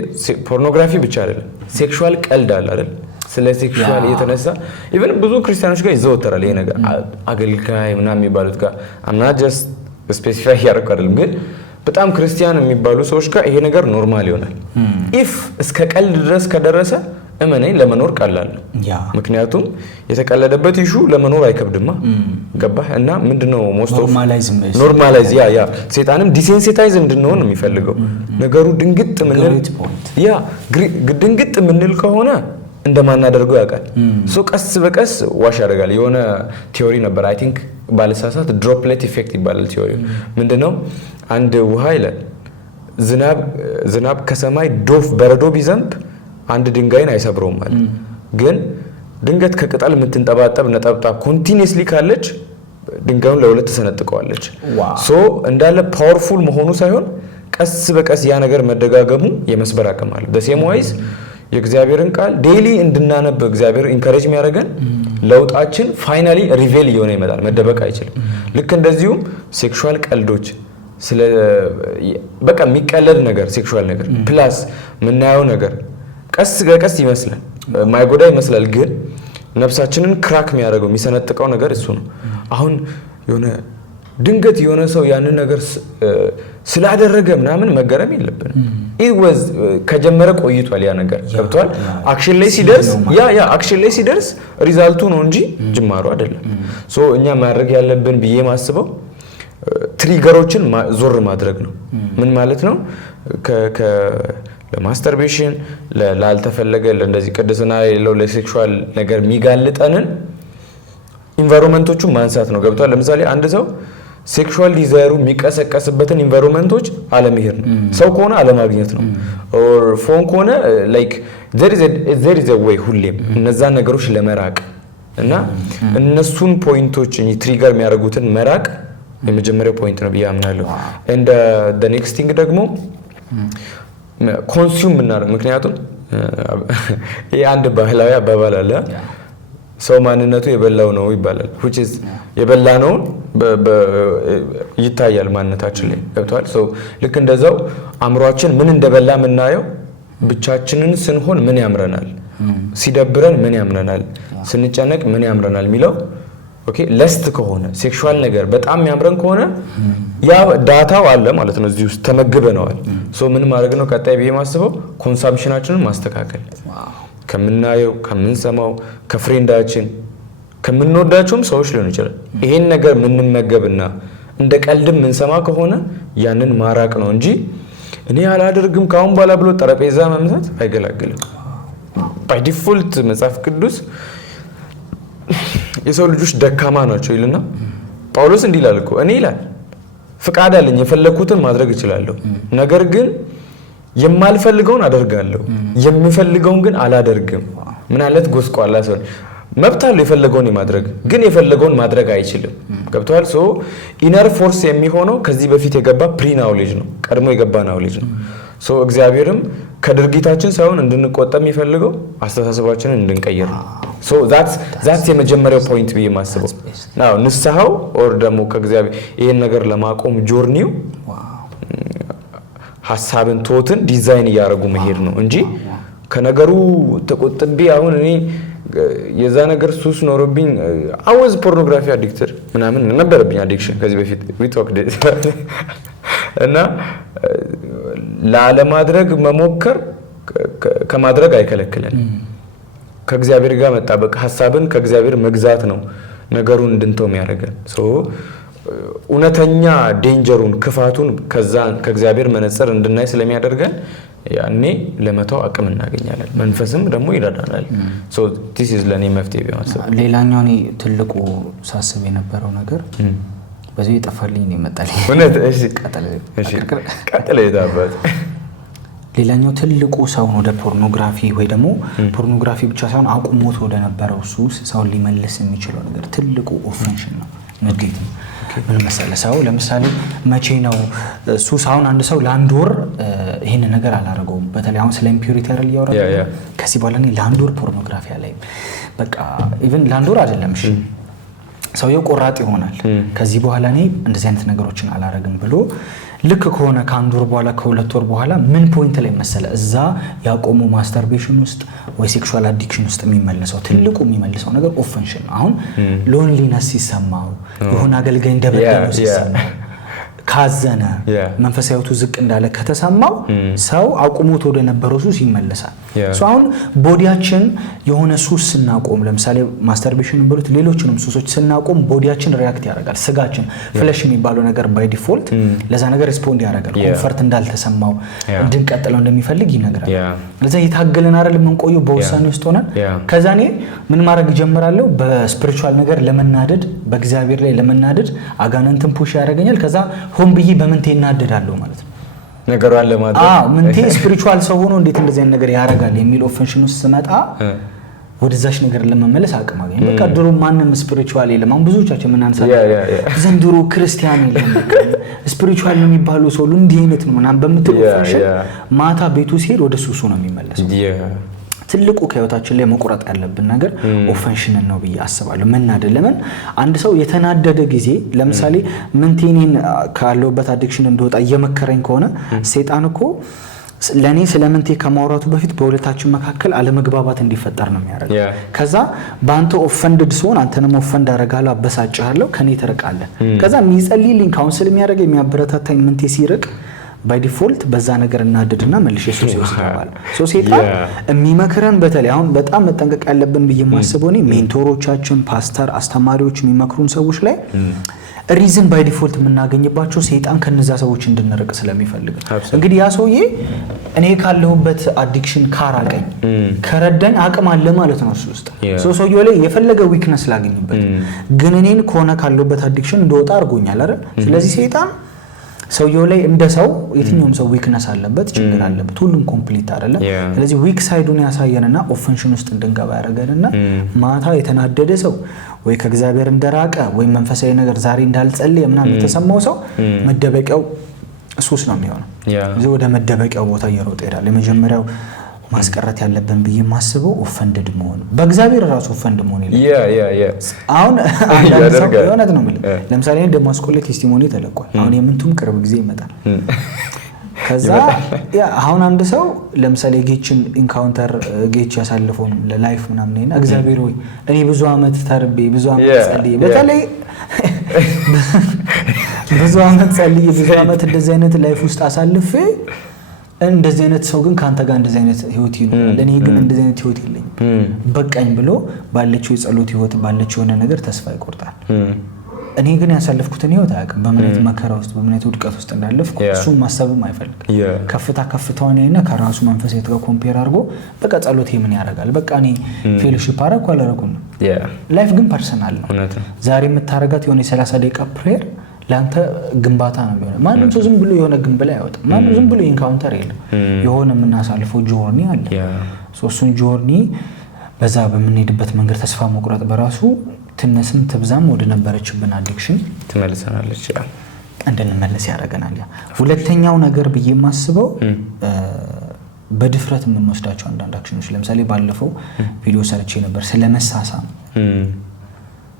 ፖርኖግራፊ ብቻ አይደለም ሴክሹዋል ቀልድ አለ አይደል ስለ ሴክሹዋል የተነሳ ኢቭን ብዙ ክርስቲያኖች ጋር ይዘወተራል ይሄ ነገር አገልጋይ ምናምን የሚባሉት ጋር አምና ጀስት ስፔሲፋይ ያደርጉ አይደለም ግን በጣም ክርስቲያን የሚባሉ ሰዎች ጋር ይሄ ነገር ኖርማል ይሆናል ኢፍ እስከ ቀልድ ድረስ ከደረሰ እመነኝ ለመኖር ቀላል ነው ምክንያቱም የተቀለደበት ኢሹ ለመኖር አይከብድማ ገባህ እና ምንድነው ሞስት ኦፍ ኖርማላይዝ ያ ሰይጣንም ዲሴንሲታይዝ እንድንሆን ነው የሚፈልገው ነገሩ ድንግጥ ምንል ከሆነ እንደማናደርገው ያውቃል ሶ ቀስ በቀስ ዋሽ ያደርጋል የሆነ ቲዮሪ ነበር አይ ቲንክ ባለሳሳት ድሮፕሌት ኢፌክት ይባላል ቲዮሪው ምንድነው አንድ ውሃ ይላል ዝናብ ከሰማይ ዶፍ በረዶ ቢዘንብ አንድ ድንጋይን አይሰብረውም ማለት ግን ድንገት ከቅጠል የምትንጠባጠብ ነጠብጣብ ኮንቲኒዩስሊ ካለች ድንጋዩን ለሁለት ተሰነጥቀዋለች ሶ እንዳለ ፓወርፉል መሆኑ ሳይሆን ቀስ በቀስ ያ ነገር መደጋገሙ የመስበር አቅም አለው በሴም ዋይዝ የእግዚአብሔርን ቃል ዴይሊ እንድናነብ እግዚአብሔር ኢንካሬጅ የሚያደርገን ለውጣችን ፋይናሊ ሪቬል እየሆነ ይመጣል መደበቅ አይችልም ልክ እንደዚሁም ሴክሹዋል ቀልዶች ስለ በቃ የሚቀለድ ነገር ሴክሹዋል ነገር ፕላስ ምናየው ነገር ቀስ በቀስ ይመስላል ማይጎዳ ይመስላል ግን ነፍሳችንን ክራክ የሚያደርገው የሚሰነጥቀው ነገር እሱ ነው። አሁን የሆነ ድንገት የሆነ ሰው ያንን ነገር ስላደረገ ምናምን መገረም የለብንም። ከጀመረ ቆይቷል ያ ነገር ገብቷል። አክሽን ላይ ሲደርስ አክሽን ላይ ሲደርስ ሪዛልቱ ነው እንጂ ጅማሩ አይደለም። ሶ እኛ ማድረግ ያለብን ብዬ ማስበው ትሪገሮችን ዞር ማድረግ ነው። ምን ማለት ነው? ለማስተርቤሽን ላልተፈለገ ለእንደዚህ ቅድስና የሌለው ለሴክሹዋል ነገር የሚጋልጠንን ኢንቫይሮንመንቶቹን ማንሳት ነው። ገብቷል። ለምሳሌ አንድ ሰው ሴክሹዋል ዲዛይሩ የሚቀሰቀስበትን ኢንቫይሮንመንቶች አለመሄድ ነው። ሰው ከሆነ አለማግኘት ነው። ኦር ፎን ከሆነ ላይክ there is a way ሁሌም እነዛን ነገሮች ለመራቅ እና እነሱን ፖይንቶች ትሪገር የሚያደርጉትን መራቅ የመጀመሪያው ፖይንት ነው ብዬ አምናለሁ። and the next thing ደግሞ ኮንሱም እናደርግ። ምክንያቱም ይሄ አንድ ባህላዊ አባባል አለ ሰው ማንነቱ የበላው ነው ይባላል። which is የበላነውን ይታያል ማንነታችን ላይ ገብቷል። so ልክ እንደዛው አእምሮአችን ምን እንደበላ የምናየው ብቻችንን ስንሆን ምን ያምረናል፣ ሲደብረን ምን ያምረናል፣ ስንጨነቅ ምን ያምረናል የሚለው ኦኬ ለስት ከሆነ ሴክሹዋል ነገር በጣም የሚያምረን ከሆነ ያ ዳታው አለ ማለት ነው እዚህ ውስጥ ተመግበነዋል። ሶ ምን ማድረግ ነው ቀጣይ ብዬ ማስበው ኮንሳምፕሽናችንን ማስተካከል ከምናየው ከምንሰማው ከፍሬንዳችን ከምንወዳቸውም ሰዎች ሊሆን ይችላል ይሄን ነገር ምንመገብና እንደ ቀልድም ምንሰማ ከሆነ ያንን ማራቅ ነው እንጂ እኔ አላደርግም ካሁን በኋላ ብሎ ጠረጴዛ መምታት አይገላግልም። ባይ ዲፎልት መጽሐፍ ቅዱስ የሰው ልጆች ደካማ ናቸው ይልና ጳውሎስ እንዲህ ይላል እኮ እኔ ይላል ፍቃድ አለኝ የፈለኩትን ማድረግ እችላለሁ ነገር ግን የማልፈልገውን አደርጋለሁ የምፈልገውን ግን አላደርግም። ምን አለት ጎስቋላ ሰው መብት አለው የፈለገውን ማድረግ ግን የፈለገውን ማድረግ አይችልም። ገብቷል። ሶ ኢነር ፎርስ የሚሆነው ከዚህ በፊት የገባ ፕሪ ናውሌጅ ነው ቀድሞ የገባ ናውሌጅ ነው። ሶ እግዚአብሔርም ከድርጊታችን ሳይሆን እንድንቆጠብ የሚፈልገው አስተሳሰባችንን እንድንቀይር ነው። ሶ that's የመጀመሪያው ፖይንት ብዬ ማስበው ናው ንስሐው ኦር ደግሞ ከእግዚአብሔር ይሄን ነገር ለማቆም ጆርኒው ሐሳብን ቶትን ዲዛይን ያደርጉ መሄድ ነው እንጂ ከነገሩ ተቆጥቤ አሁን እኔ የዛ ነገር ሱስ ኖርብኝ አወዝ ፖርኖግራፊ አዲክትድ ምናምን ነበርብኝ አዲክሽን ከዚህ በፊት we talked እና ለማድረግ መሞከር ከማድረግ አይከለክለን። ከእግዚአብሔር ጋር መጣበቅ ሐሳብን ከእግዚአብሔር መግዛት ነው ነገሩን እንድንተው የሚያደርገን። ሶ እውነተኛ ዴንጀሩን ክፋቱን ከእግዚአብሔር መነጽር እንድናይ ስለሚያደርገን ያኔ ለመተው አቅም እናገኛለን። መንፈስም ደግሞ ይረዳናል። ሶ this is ለኔ መፍትሄ ቢያስብ ሌላኛው እኔ ትልቁ ሳስብ የነበረው ነገር በዚህ የጠፋልኝ ነው የመጣልኝ እውነት እሺ ቀጥለ ይታበት ሌላኛው ትልቁ ሰው ወደ ፖርኖግራፊ ወይ ደግሞ ፖርኖግራፊ ብቻ ሳይሆን አቁሞት ወደ ነበረው ሱስ ሰው ሊመልስ የሚችለው ነገር ትልቁ ኦፌንሽን ነው ንግድ ነው። ምን መሰለህ ሰው ለምሳሌ መቼ ነው ሱስ አሁን አንድ ሰው ለአንድ ወር ይሄን ነገር አላረገውም በተለይ አሁን ስለ ኢምፒዩሪቲ አይደል ያወራው ከዚህ በኋላ እኔ ለአንድ ወር ፖርኖግራፊ ላይ በቃ ኢቭን ለአንድ ወር አይደለም እሺ ሰውየው ቆራጥ ይሆናል ከዚህ በኋላ እኔ እንደዚህ አይነት ነገሮችን አላረግም ብሎ ልክ ከሆነ ከአንድ ወር በኋላ ከሁለት ወር በኋላ ምን ፖይንት ላይ መሰለ እዛ ያቆሙ ማስተርቤሽን ውስጥ ወይ ሴክሹዋል አዲክሽን ውስጥ የሚመለሰው ትልቁ የሚመልሰው ነገር ኦፌንሽን ነው። አሁን ሎንሊነስ ሲሰማው የሆነ አገልጋይ እንደበደለው ሲሰማው ካዘነ መንፈሳዊቱ ዝቅ እንዳለ ከተሰማው ሰው አቁሞት ወደ ነበረው ሱስ ይመለሳል። ሶ አሁን ቦዲያችን የሆነ ሱስ ስናቆም ለምሳሌ ማስተርቤሽን ብሉት ሌሎችንም ሱሶች ስናቆም ቦዲያችን ሪአክት ያደርጋል። ስጋችን ፍለሽ የሚባለው ነገር ባይ ዲፎልት ለዛ ነገር ሪስፖንድ ያደርጋል። ኮምፈርት እንዳልተሰማው እንድንቀጥለው እንደሚፈልግ ይነግራል። ለዛ የታገለን አይደል የምንቆየው በውሳኔ ውስጥ ሆነን ከዛ እኔ ምን ማድረግ ጀምራለሁ በስፒሪቹዋል ነገር ለመናደድ በእግዚአብሔር ላይ ለመናደድ አጋንንትን ፑሽ ያደርገኛል። ከዛ ሆን ብዬ በመንቴ እናደዳለሁ ማለት ነው ነገሩ አለ ማለት ምንቴ ስፒሪቹዋል ሰው ሆኖ እንዴት እንደዚህ አይነት ነገር ያደርጋል የሚል ኦፌንሽን ውስጥ ስመጣ ወደዛሽ ነገር ለመመለስ አቅም አገኘ። በቃ ድሮ ማንንም ስፒሪቹዋል የለም። አሁን ብዙዎቻችን ምን አንሳለን ዘንድሮ ክርስቲያን የለም ስፒሪቹዋል ነው የሚባለው ሰው እንዲህ አይነት ነው ምናምን በምትል ኦፌንሽን ማታ ቤቱ ሲሄድ ወደ ሱሱ ነው የሚመለሰው። ትልቁ ከህይወታችን ላይ መቆረጥ ያለብን ነገር ኦፌንሽን ነው ብዬ አስባለሁ። መናደድ። ለምን አንድ ሰው የተናደደ ጊዜ ለምሳሌ ምንቴኔን ካለውበት አዲክሽን እንደወጣ እየመከረኝ ከሆነ ሰይጣን እኮ ለኔ ስለምንቴ ከማውራቱ በፊት በሁለታችን መካከል አለመግባባት እንዲፈጠር ነው የሚያደርገው። ከዛ ባንተ ኦፈንድድ ሲሆን አንተንም ኦፈንድ አደርጋለሁ፣ አበሳጭሃለሁ፣ ከኔ ትርቃለህ። ከዛ የሚጸልይልኝ ካውንስል የሚያደርገኝ የሚያበረታታኝ ምንቴ ሲርቅ ባይ ዲፎልት በዛ ነገር እናደድና መልሼ ሱስ ይወስዳል። ሶ ሰይጣን የሚመክረን በተለይ አሁን በጣም መጠንቀቅ ያለብን ብዬ የማስበው እኔ ሜንቶሮቻችን፣ ፓስተር፣ አስተማሪዎች የሚመክሩን ሰዎች ላይ ሪዝን ባይ ዲፎልት የምናገኝባቸው ሰይጣን ከነዛ ሰዎች እንድንርቅ ስለሚፈልግ እንግዲህ ያ ሰውዬ እኔ ካለሁበት አዲክሽን ካራቀኝ ከረዳኝ አቅም አለ ማለት ነው እሱ ውስጥ ሰውዬው ላይ የፈለገ ዊክነስ ላገኝበት ግን እኔን ከሆነ ካለሁበት አዲክሽን እንደወጣ አድርጎኛል አይደል? ስለዚህ ሰይጣን ሰውየው ላይ እንደ ሰው የትኛውም ሰው ዊክነስ አለበት፣ ችግር አለበት፣ ሁሉም ኮምፕሊት አይደለም። ስለዚህ ዊክ ሳይዱን ያሳየንና ኦፌንሽን ውስጥ እንድንገባ ያደርገንና ማታ የተናደደ ሰው ወይ ከእግዚአብሔር እንደራቀ ወይ መንፈሳዊ ነገር ዛሬ እንዳልጸልይ ምናምን የተሰማው ሰው መደበቂያው ሱስ ነው የሚሆነው። ስለዚህ ወደ መደበቂያው ቦታ እየሮጠ ይሄዳል። የመጀመሪያው ማስቀረት ያለብን ብዬ ማስበው ኦፈንድድ መሆን፣ በእግዚአብሔር ራሱ ኦፈንድ መሆን ይላል። አሁን አንዳንድ ሰው የሆነት ነው ማለት ለምሳሌ ደማስቆ ላይ ቴስቲሞኒ ተለቋል። አሁን የምንቱም ቅርብ ጊዜ ይመጣል። ከዛ አሁን አንድ ሰው ለምሳሌ ጌችን ኢንካውንተር ጌች ያሳልፈው ለላይፍ ምናምን ነውና እግዚአብሔር ሆይ እኔ ብዙ አመት ተርቤ ብዙ አመት ጸልዬ በተለይ ብዙ አመት ጸልዬ ብዙ አመት እንደዚህ አይነት ላይፍ ውስጥ አሳልፌ እንደዚህ አይነት ሰው ግን ካንተ ጋር እንደዚህ አይነት ህይወት ይኖራል፣ እኔ ግን እንደዚህ አይነት ህይወት የለኝም በቃኝ ብሎ ባለችው የጸሎት ህይወት ባለችው የሆነ ነገር ተስፋ ይቆርጣል። እኔ ግን ያሳለፍኩትን ህይወት አያውቅም፣ በመነት መከራ ውስጥ በመነት ውድቀት ውስጥ እንዳለፍኩ እሱን ማሰብም አይፈልግም። ከፍታውን እና ከራሱ መንፈስ ጋር ኮምፔር አድርጎ በቃ ጸሎቴ ምን ያደርጋል፣ በቃ እኔ ፌሎሺፕ አደረኩ አላደረኩም ነው። ላይፍ ግን ፐርሰናል ነው። ዛሬ የምታረጋት የሆነ 30 ደቂቃ ፕሬየር ለአንተ ግንባታ ነው የሚሆነው። ማንም ሰው ዝም ብሎ የሆነ ግንብ ላይ አይወጣም። ማንም ዝም ብሎ ኢንካውንተር የለም። የሆነ የምናሳልፈው ጆርኒ አለ። እሱን ጆርኒ በዛ በምንሄድበት መንገድ ተስፋ መቁረጥ በራሱ ትነስም ትብዛም ወደ ነበረችብን አዲክሽን ትመልሰናለች፣ እንድንመለስ ያደርገናል። ሁለተኛው ነገር ብዬ የማስበው በድፍረት የምንወስዳቸው አንዳንድ አክሽኖች፣ ለምሳሌ ባለፈው ቪዲዮ ሰርቼ ነበር ስለ መሳሳም።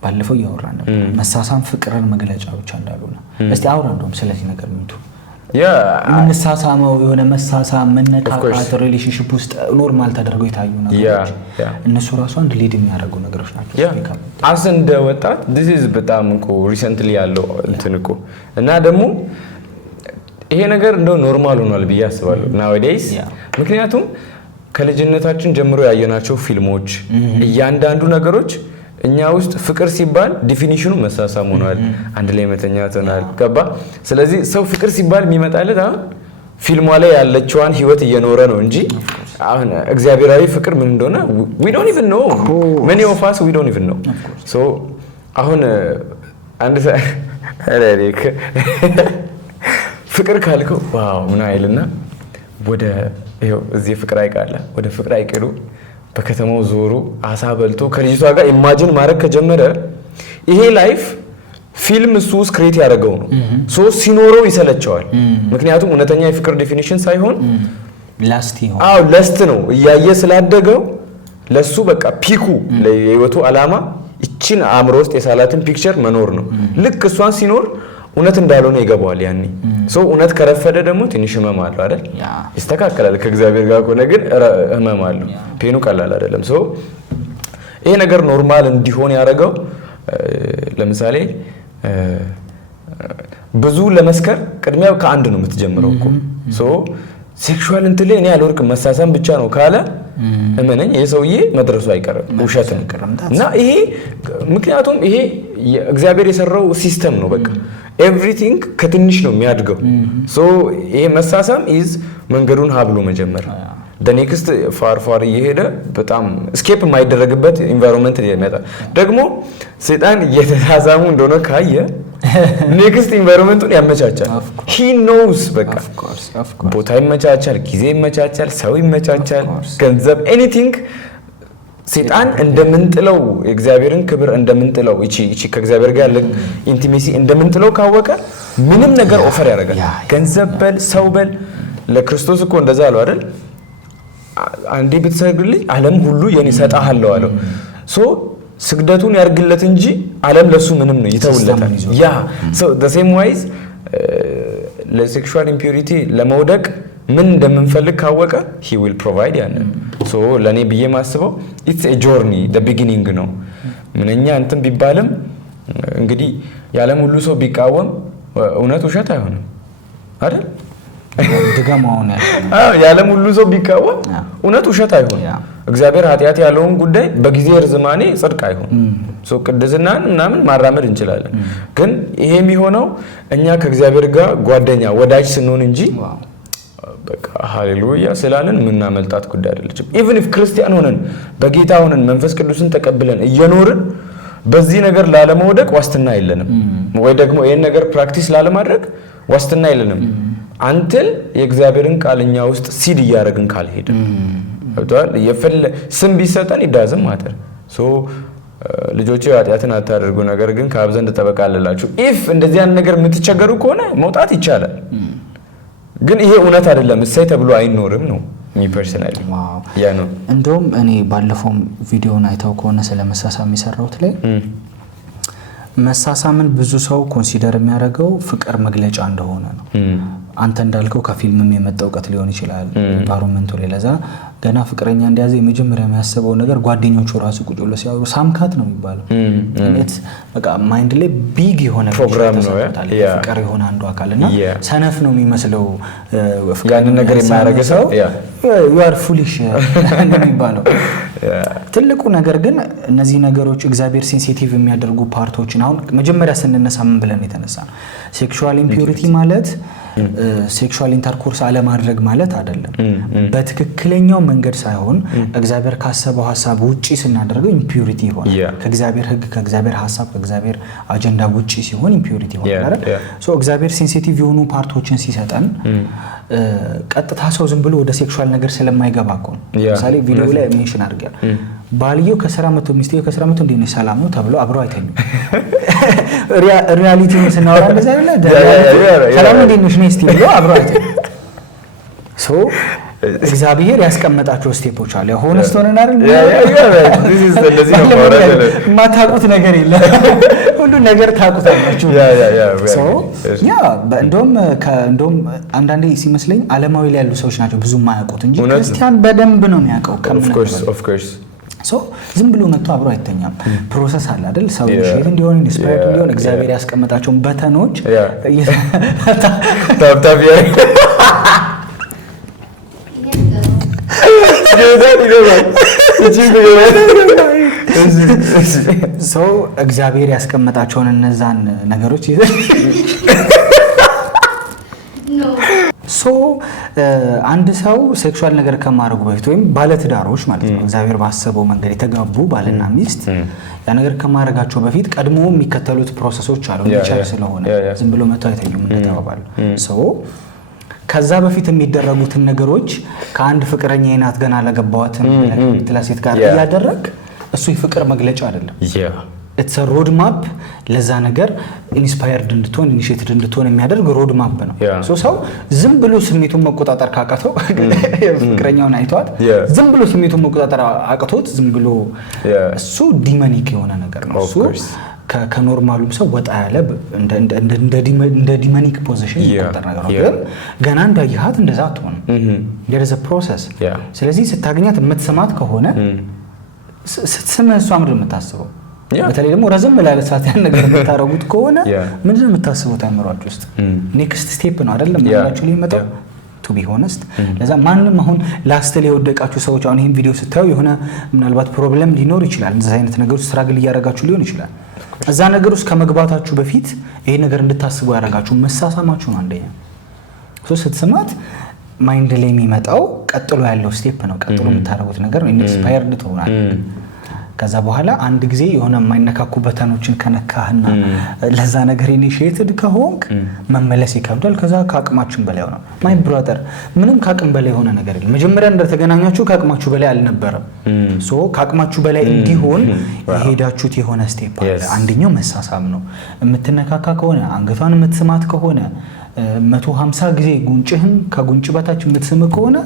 ባለፈው ያወራን ነበር መሳሳም ፍቅርን መግለጫ ብቻ እንዳልሆነ። እስቲ አውራ እንደውም ስለዚህ ነገር ምንቱ የምንሳሳመው የሆነ መሳሳም መነካካት ሪሌሽንሺፕ ውስጥ ኖርማል ተደርገው የታዩ ነገሮች እነሱ ራሱ አንድ ሊድ የሚያደርጉ ነገሮች ናቸው። አስ እንደ ወጣት this is በጣም እኮ ሪሰንትሊ ያለው እንትን እኮ እና ደግሞ ይሄ ነገር እንደው ኖርማል ሆኗል ብዬ አስባለሁ nowadays። ምክንያቱም ከልጅነታችን ጀምሮ ያየናቸው ፊልሞች እያንዳንዱ ነገሮች እኛ ውስጥ ፍቅር ሲባል ዲፊኒሽኑ መሳሳም ሆኗል፣ አንድ ላይ መተኛት ሆኗል። ገባ? ስለዚህ ሰው ፍቅር ሲባል የሚመጣለት አሁን ፊልሟ ላይ ያለችዋን ህይወት እየኖረ ነው እንጂ አሁን እግዚአብሔራዊ ፍቅር ምን እንደሆነ we don't even know, many of us we don't even know. so አሁን አንድ ፍቅር ካልከው ዋው ምን አይልና ወደ ይሄው እዚህ ፍቅር አይቃለ ወደ ፍቅር አይቀሩ በከተማው ዞሩ አሳ በልቶ ከልጅቷ ጋር ኢማጂን ማድረግ ከጀመረ ይሄ ላይፍ ፊልም እሱ ስክሪፕት ያደረገው ነው። ሶ ሲኖረው ይሰለቸዋል። ምክንያቱም እውነተኛ የፍቅር ዴፊኒሽን ሳይሆን ላስት ነው እያየ ስላደገው ለሱ በቃ ፒኩ ለህይወቱ አላማ እቺን አእምሮ ውስጥ የሳላትን ፒክቸር መኖር ነው። ልክ እሷን ሲኖር እውነት እንዳልሆነ ይገባዋል። ያኔ ሶ እውነት ከረፈደ ደግሞ ትንሽ ህመም አለው አይደል? ይስተካከላል ከእግዚአብሔር ጋር ሆነ፣ ግን ህመም አለው። ፔኑ ቀላል አይደለም። ሶ ይሄ ነገር ኖርማል እንዲሆን ያደረገው ለምሳሌ ብዙ ለመስከር ቅድሚያ ከአንድ ነው የምትጀምረው እኮ። ሶ ሴክሹዋል እንትን ላይ እኔ አልወርቅም መሳሳም ብቻ ነው ካለ እመነኝ ይሄ ሰውዬ መድረሱ አይቀርም፣ ውሸት ነው። እና ይሄ ምክንያቱም ይሄ እግዚአብሔር የሰራው ሲስተም ነው። በቃ ኤቭሪቲንግ ከትንሽ ነው የሚያድገው። ሶ ይሄ መሳሳም ኢዝ መንገዱን ሀብሎ መጀመር ኔክስት ፋር እየሄደ በጣም ስኬፕ የማይደረግበት ኢንቫይሮንመንት ይመጣል። ደግሞ ሰይጣን እየተሳሳሙ እንደሆነ ካየ ኔክስት ኢንቫይሮንመንቱን ያመቻቻል። ሂ ኖውስ በቃ ቦታ ይመቻቻል፣ ጊዜ ይመቻቻል፣ ሰው ይመቻቻል፣ ገንዘብ ኤኒቲንግ። ሰይጣን እንደምንጥለው የእግዚአብሔርን ክብር እንደምንጥለው እቺ ከእግዚአብሔር ጋር ያለ ኢንቲሜሲ እንደምንጥለው ካወቀ ምንም ነገር ኦፈር ያደርጋል። ገንዘብ በል ሰው በል። ለክርስቶስ እኮ እንደዛ አለው አይደል? አንዴ ብትሰግድልኝ ዓለም ሁሉ የኔ ሰጣሃለሁ አለው። ሶ ስግደቱን ያርግለት እንጂ ዓለም ለሱ ምንም ነው ይተውለታል። ያ ሶ the same ways ለሴክሹዋል ኢምፒዩሪቲ ለመውደቅ ምን እንደምንፈልግ ካወቀ he will provide ያንን። ሶ ለኔ ብዬ ማስበው it's a journey the beginning ነው። ምንኛ እንትን ቢባልም እንግዲህ የዓለም ሁሉ ሰው ቢቃወም እውነት ውሸት አይሆንም አይደል? ድጋማውን የዓለም ሁሉ ሰው ቢቃወም እውነት ውሸት አይሆንም። እግዚአብሔር ኃጢአት ያለውን ጉዳይ በጊዜ ርዝማኔ ጽድቅ አይሆንም። ሶ ቅድስናን ምናምን ማራመድ እንችላለን። ግን ይሄ የሚሆነው እኛ ከእግዚአብሔር ጋር ጓደኛ ወዳጅ ስንሆን እንጂ በቃ ሃሌሉያ ስላልን ምናመልጣት ጉዳይ አይደለችም። ኢቭን ኢፍ ክርስቲያን ሆነን በጌታ ሆነን መንፈስ ቅዱስን ተቀብለን እየኖርን በዚህ ነገር ላለመውደቅ ዋስትና የለንም፣ ወይ ደግሞ ይሄን ነገር ፕራክቲስ ላለማድረግ ዋስትና የለንም። አንተል የእግዚአብሔርን ቃልኛ ውስጥ ሲድ እያደረግን ካልሄድን አጥቷል ስም ቢሰጠን ይዳዝም ማተር ሶ ልጆቼ ኃጢአትን አታደርጉ፣ ነገር ግን ከአብ ዘንድ ጠበቃ አለላችሁ። ኢፍ እንደዚህ አይነት ነገር የምትቸገሩ ከሆነ መውጣት ይቻላል። ግን ይሄ እውነት አይደለም እሰይ ተብሎ አይኖርም ነው ሚ ፐርሰናሊ ያ ነው። እንደውም እኔ ባለፈው ቪዲዮን አይተው ከሆነ ስለመሳሳም የሚሰራውት ላይ መሳሳምን ብዙ ሰው ኮንሲደር የሚያደርገው ፍቅር መግለጫ እንደሆነ ነው። አንተ እንዳልከው ከፊልምም የመጣ እውቀት ሊሆን ይችላል ኢንቫይሮንመንቱ ላይ ለዛ ገና ፍቅረኛ እንዲያዘ የመጀመሪያ የሚያስበው ነገር ጓደኞቹ ራሱ ቁጭ ብሎ ሲያወሩ ሳምካት ነው የሚባለው። እኔት በቃ ማይንድ ላይ ቢግ የሆነ ፕሮግራም ነው ፍቅር የሆነ አንዱ አካልና ሰነፍ ነው የሚመስለው ያንን ነገር የማያደርግ ሰው you are foolish ነው የሚባለው። ትልቁ ነገር ግን እነዚህ ነገሮች እግዚአብሔር ሴንሲቲቭ የሚያደርጉ ፓርቶችን አሁን መጀመሪያ ስንነሳ ምን ብለን የተነሳ ነው ሴክሹዋል ኢምፒዩሪቲ ማለት ሴክሹዋል ኢንተርኮርስ አለማድረግ ማለት አይደለም። በትክክለኛው መንገድ ሳይሆን እግዚአብሔር ካሰበው ሐሳብ ውጪ ስናደርገው ኢምፒዩሪቲ ይሆናል። ከእግዚአብሔር ሕግ ከእግዚአብሔር ሐሳብ ከእግዚአብሔር አጀንዳ ውጪ ሲሆን ኢምፒዩሪቲ ይሆናል። ሶ እግዚአብሔር ሴንሲቲቭ የሆኑ ፓርቶችን ሲሰጠን ቀጥታ ሰው ዝም ብሎ ወደ ሴክሹዋል ነገር ስለማይገባ እኮ ነው። ለምሳሌ ቪዲዮ ላይ ሜንሽን አድርገናል። ባልየው ከስራ መጥቶ ሚስቴው ከስራ መጥቶ እንዴት ነው ሰላም ነው ተብሎ አብረው አይተኙ። ሪያሊቲውን ስናወራ እንደዛ አይደለ ሰላም እንዴት ነው ነስቲ ብሎ አብረው አይተኙ። ሶ እግዚአብሔር ያስቀመጣቸው ስቴፖች አለ። ሆነስት ሆነን አይደል ማታውቁት ነገር የለም ሁሉ ነገር ታውቁታላችሁ። እንደውም አንዳንዴ ሲመስለኝ ዓለማዊ ላይ ያሉ ሰዎች ናቸው ብዙ የማያውቁት እንጂ ክርስቲያን በደንብ ነው የሚያውቀው። ሶ ዝም ብሎ መጥቶ አብሮ አይተኛም። ፕሮሰስ አለ አይደል? ሰው ሼር እንዲሆን ኢንስፓየርድ እንዲሆን እግዚአብሔር ያስቀመጣቸውን በተኖች ታብታቢያ ሰው እግዚአብሔር ያስቀመጣቸውን እነዛን ነገሮች ይዘ አንድ ሰው ሴክሹዋል ነገር ከማድረጉ በፊት ወይም ባለትዳሮች ማለት ነው እግዚአብሔር ባሰበው መንገድ የተጋቡ ባልና ሚስት ያ ነገር ከማድረጋቸው በፊት ቀድሞ የሚከተሉት ፕሮሰሶች አሉ። ኔቸር ስለሆነ ዝም ብሎ መተው አይተኙም እንደተባባሉ ከዛ በፊት የሚደረጉትን ነገሮች ከአንድ ፍቅረኛ ይናት ገና ለገባዋትን ለሴት ጋር ያደረግ እሱ የፍቅር መግለጫ አይደለም። it's a road map ለዛ ነገር ኢንስፓየርድ እንድትሆን ኢኒሺየትድ እንድትሆን የሚያደርግ ሮድ ማፕ ነው። ሰው ዝም ብሎ ስሜቱን መቆጣጠር ካቃተው ፍቅረኛውን አይቷት ዝም ብሎ ስሜቱን መቆጣጠር አቅቶት ዝም ብሎ እሱ ዲመኒክ የሆነ ነገር ነው። እሱ ከኖርማሉም ሰው ወጣ ያለ እንደ ዲመኒክ ፖዚሽን ይቆጠር ነገር ነው። ግን ገና እንዳይሃት እንደዛ አትሆንም። there is a process። ስለዚህ ስታገኛት የምትሰማት ከሆነ ስትሰማ እሷ ምንድን ነው የምታስበው? በተለይ ደግሞ ረዘም ላለ ሰዓት ያን ነገር የምታረጉት ከሆነ ምንድን ነው የምታስበው? ታምሯችሁ ውስጥ ኔክስት ስቴፕ ነው አይደለም ማላችሁ ላይ መጣው to be honest። ለዛ ማንንም አሁን ላስት ላይ ወደቃችሁ ሰዎች አሁን ይሄን ቪዲዮ ስታዩ የሆነ ምናልባት ፕሮብለም ሊኖር ይችላል። እንደዛ አይነት ነገሮች ስትራግል እያደረጋችሁ ሊሆን ይችላል። እዛ ነገር ውስጥ ከመግባታችሁ በፊት ይሄ ነገር እንድታስቡ ያደረጋችሁ መሳሳማችሁ ነው አንደኛ። ስትሰማት ማይንድ ላይ የሚመጣው ቀጥሎ ያለው ስቴፕ ነው። ቀጥሎ የምታደርጉት ነገር ነው ኢንስፓየርድ ትሆናለህ። ከዛ በኋላ አንድ ጊዜ የሆነ የማይነካኩ በተኖችን ከነካህና ለዛ ነገር ኢኒሺየትድ ከሆንክ መመለስ ይከብዳል። ከዛ ከአቅማችን በላይ ሆነ ማይ ብራዘር ምንም ከአቅም በላይ ሆነ ነገር የለም። መጀመሪያ እንደተገናኛችሁ ከአቅማችሁ በላይ አልነበረም። ሶ ከአቅማችሁ በላይ እንዲሆን የሄዳችሁት የሆነ ስቴፕ አለ። አንደኛው መሳሳም ነው። የምትነካካ ከሆነ አንገቷን የምትስማት ከሆነ 150 ጊዜ ጉንጭህን ከጉንጭ በታች የምትስም ከሆነ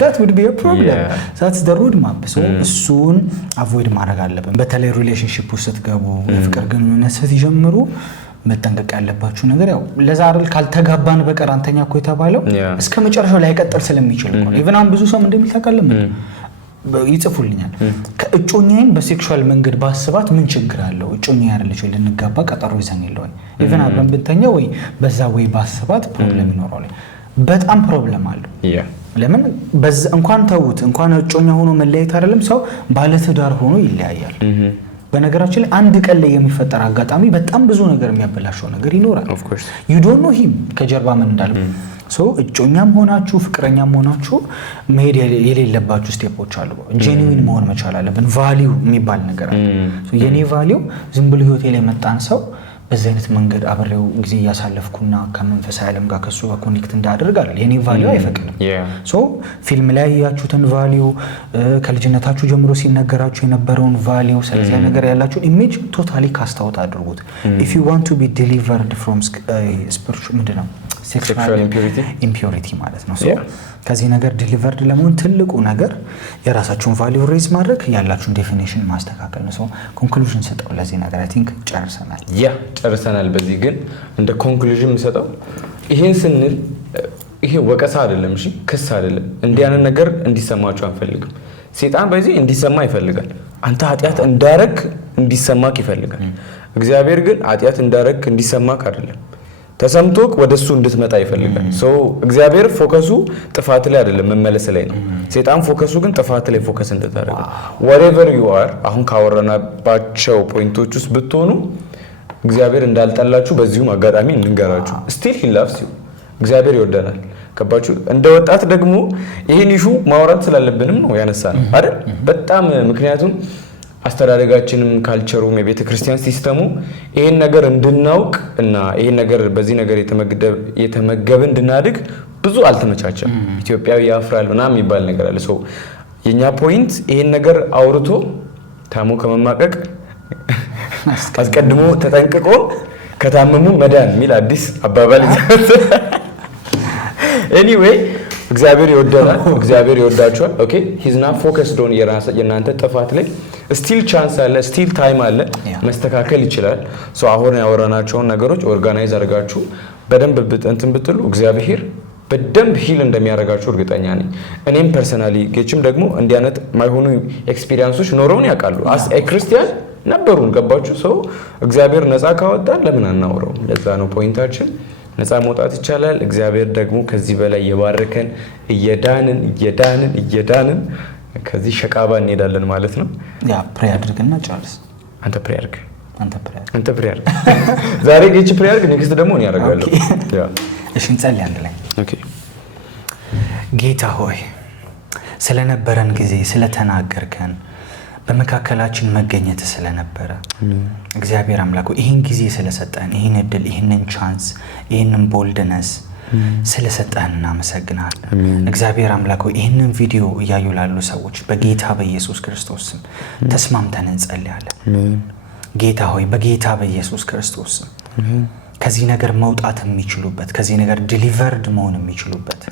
that would be a problem. that's the road map. so እሱን avoid ማድረግ አለብን። በተለይ ሪሌሽንሺፕ ውስጥ ስትገቡ የፍቅር ግንኙነት ስትጀምሩ መጠንቀቅ ያለባችሁ ነገር ያው ለዛሬ ካልተጋባን በቀር አንተኛ እኮ የተባለው እስከ መጨረሻው ላይ ቀጥል ስለሚችል ነው። ኢቭን አሁን ብዙ ሰው እንደሚል ታውቃለህ ይጽፉልኛል ከእጮኛዬን በሴክሹዋል መንገድ ባስባት ምን ችግር አለው? እጮኛዬ አይደለች ወይ ልንጋባ ቀጠሮ ይዘን የለው ኢቭን አብረን ብንተኛ ወይ በዛ ወይ ባስባት ፕሮብለም ይኖራል። በጣም ፕሮብለም አለው። ለምን በዛ እንኳን ተውት እንኳን እጮኛ ሆኖ መለያየት አይደለም ሰው ባለትዳር ሆኖ ይለያያል። በነገራችን ላይ አንድ ቀን ላይ የሚፈጠር አጋጣሚ በጣም ብዙ ነገር የሚያበላሸው ነገር ይኖራል። you don't know him ከጀርባ ምን እንዳለ ሶ እጮኛም ሆናችሁ ፍቅረኛም ሆናችሁ መሄድ የሌለባችሁ ስቴፖች አሉ። ጄኒዊን መሆን መቻል አለብን። ቫልዩ የሚባል ነገር አለ። ሶ የኔ ቫልዩ ዝም ብሎ ህይወቴ ላይ መጣን ሰው በዚህ አይነት መንገድ አብሬው ጊዜ ያሳለፍኩና ከመንፈሳዊ ዓለም ጋር ከሱ ጋር ኮኔክት እንዳደርጋለሁ የኔ ቫልዩ አይፈቅድም። ሶ ፊልም ላይ ያያችሁትን ቫልዩ ከልጅነታችሁ ጀምሮ ሲነገራችሁ የነበረውን ቫልዩ ስለዚህ ነገር ያላችሁን ኢሜጅ ቶታሊ ካስታውት አድርጉት። if you want to be delivered from spiritual ምንድነው sexual impurity ማለት ነው። ሶ ከዚህ ነገር ዲሊቨርድ ለመሆን ትልቁ ነገር የራሳችሁን ቫልዩ ሬዝ ማድረግ ያላችሁን ዴፊኒሽን ማስተካከል ነው። ሶ ኮንክሉዥን ሰጠው ለዚህ ነገር አይ ቲንክ ጨርሰናል። በዚህ ግን እንደ ኮንክሉዥን ሰጠው ይሄን ስንል ይሄ ወቀሳ አይደለም፣ እሺ ክስ አይደለም። እንዲያነ ነገር እንዲሰማችሁ አንፈልግም። ሰይጣን በዚህ እንዲሰማ ይፈልጋል። አንተ ኃጢያት እንዳረክ እንዲሰማክ ይፈልጋል። እግዚአብሔር ግን ኃጢያት እንዳረክ እንዲሰማክ አይደለም ተሰምቶክ ወደሱ እንድትመጣ ይፈልጋል። ሶ እግዚአብሔር ፎከሱ ጥፋት ላይ አይደለም መመለስ ላይ ነው። ሰይጣን ፎከሱ ግን ጥፋት ላይ ፎከስ እንድታደርግ whatever you are አሁን ካወራናባቸው ፖይንቶች ውስጥ ብትሆኑ እግዚአብሔር እንዳልጠላችሁ በዚሁም አጋጣሚ እንንገራችሁ። still he loves you እግዚአብሔር ይወደናል። ከባችሁ እንደ ወጣት ደግሞ ይሄን ኢሹ ማውራት ስላለብንም ነው ያነሳነው አይደል? በጣም ምክንያቱም አስተዳደጋችንም ካልቸሩም የቤተ ክርስቲያን ሲስተሙ ይሄን ነገር እንድናውቅ እና ይሄን ነገር በዚህ ነገር የተመገበ እንድናድግ ብዙ አልተመቻቸም። ኢትዮጵያዊ ያፍራል እና የሚባል ነገር አለ። ሶ የኛ ፖይንት ይሄን ነገር አውርቶ ታሞ ከመማቀቅ አስቀድሞ ተጠንቅቆ ከታመሙ መዳን የሚል አዲስ አባባል ይዘት anyway እግዚአብሔር ይወደናል። እግዚአብሔር ይወዳችኋል። ኦኬ he's not focused on የናንተ ጥፋት ላይ still chance አለ still time አለ መስተካከል ይችላል። ሶ አሁን ያወራናቸው ነገሮች ኦርጋናይዝ አድርጋችሁ በደንብ እንትን ብትሉ እግዚአብሔር በደንብ ሂል እንደሚያደርጋችሁ እርግጠኛ ነኝ። እኔም ፐርሰናሊ ጌችም ደግሞ እንዲያነት ማይሆኑ ኤክስፒሪየንሶች ኖረውን ያውቃሉ። አስ ኤ ክርስቲያን ነበሩን። ገባችሁ? ሶ እግዚአብሔር ነፃ ካወጣን ለምን አናወራው? ለዛ ነው ፖይንታችን። ነፃ መውጣት ይቻላል። እግዚአብሔር ደግሞ ከዚህ በላይ የባረከን እየዳንን ከዚህ ሸቃባ እንሄዳለን ማለት ነው። ያ ፕሬ አድርግና ጨርስ። አንተ ፕሬ አድርግ። ዛሬ ጌች ፕሬ አድርግ፣ ኔክስት ደግሞ እኔ አደርጋለሁ። ያ እሺ እንጸልይ አንድ ላይ። ኦኬ ጌታ ሆይ ስለነበረን ጊዜ ስለተናገርከን በመካከላችን መገኘት ስለነበረ እግዚአብሔር አምላክ ይሄን ጊዜ ስለሰጠን ይሄን እድል ይሄንን ቻንስ ይሄንን ቦልድነስ ስለሰጠን እናመሰግናለን። እግዚአብሔር አምላክ ይሄንን ቪዲዮ ያዩ ላሉ ሰዎች በጌታ በኢየሱስ ክርስቶስ ስም ተስማምተን እንጸልያለን። ጌታ ሆይ በጌታ በኢየሱስ ክርስቶስ ስም ከዚህ ነገር መውጣት የሚችሉበት ከዚህ ነገር ዲሊቨርድ መሆን የሚችሉበት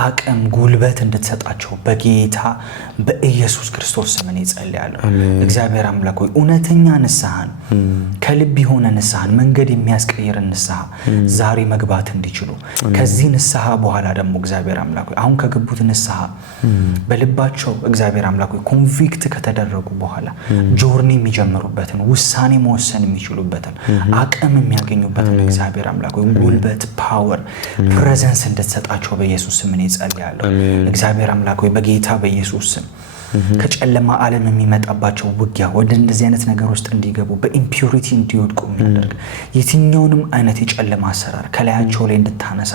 አቅም ጉልበት እንድትሰጣቸው በጌታ በኢየሱስ ክርስቶስ ስም እንጸልያለን። እግዚአብሔር አምላክ ሆይ እውነተኛ ንስሐን ከልብ የሆነ ንስሐን መንገድ የሚያስቀይር ንስሐ ዛሬ መግባት እንዲችሉ ከዚህ ንስሐ በኋላ ደግሞ እግዚአብሔር አምላክ ሆይ አሁን ከገቡት ንስሐ በልባቸው እግዚአብሔር አምላክ ሆይ ኮንቪክት ከተደረጉ በኋላ ጆርኒ የሚጀምሩበትን ውሳኔ መወሰን የሚችሉበትን አቅም የሚያገኙበት እግዚአብሔር አምላክ ሆይ ጉልበት ፓወር ፕሬዘንስ እንድትሰጣቸው በኢየሱስ ስም እንጸልያለን። እግዚአብሔር አምላክ ሆይ በጌታ በኢየሱስ ስም ከጨለማ ዓለም የሚመጣባቸው ውጊያ ወደ እንደዚህ አይነት ነገር ውስጥ እንዲገቡ በኢምፒዩሪቲ እንዲወድቁ የሚያደርግ የትኛውንም አይነት የጨለማ አሰራር ከላያቸው ላይ እንድታነሳ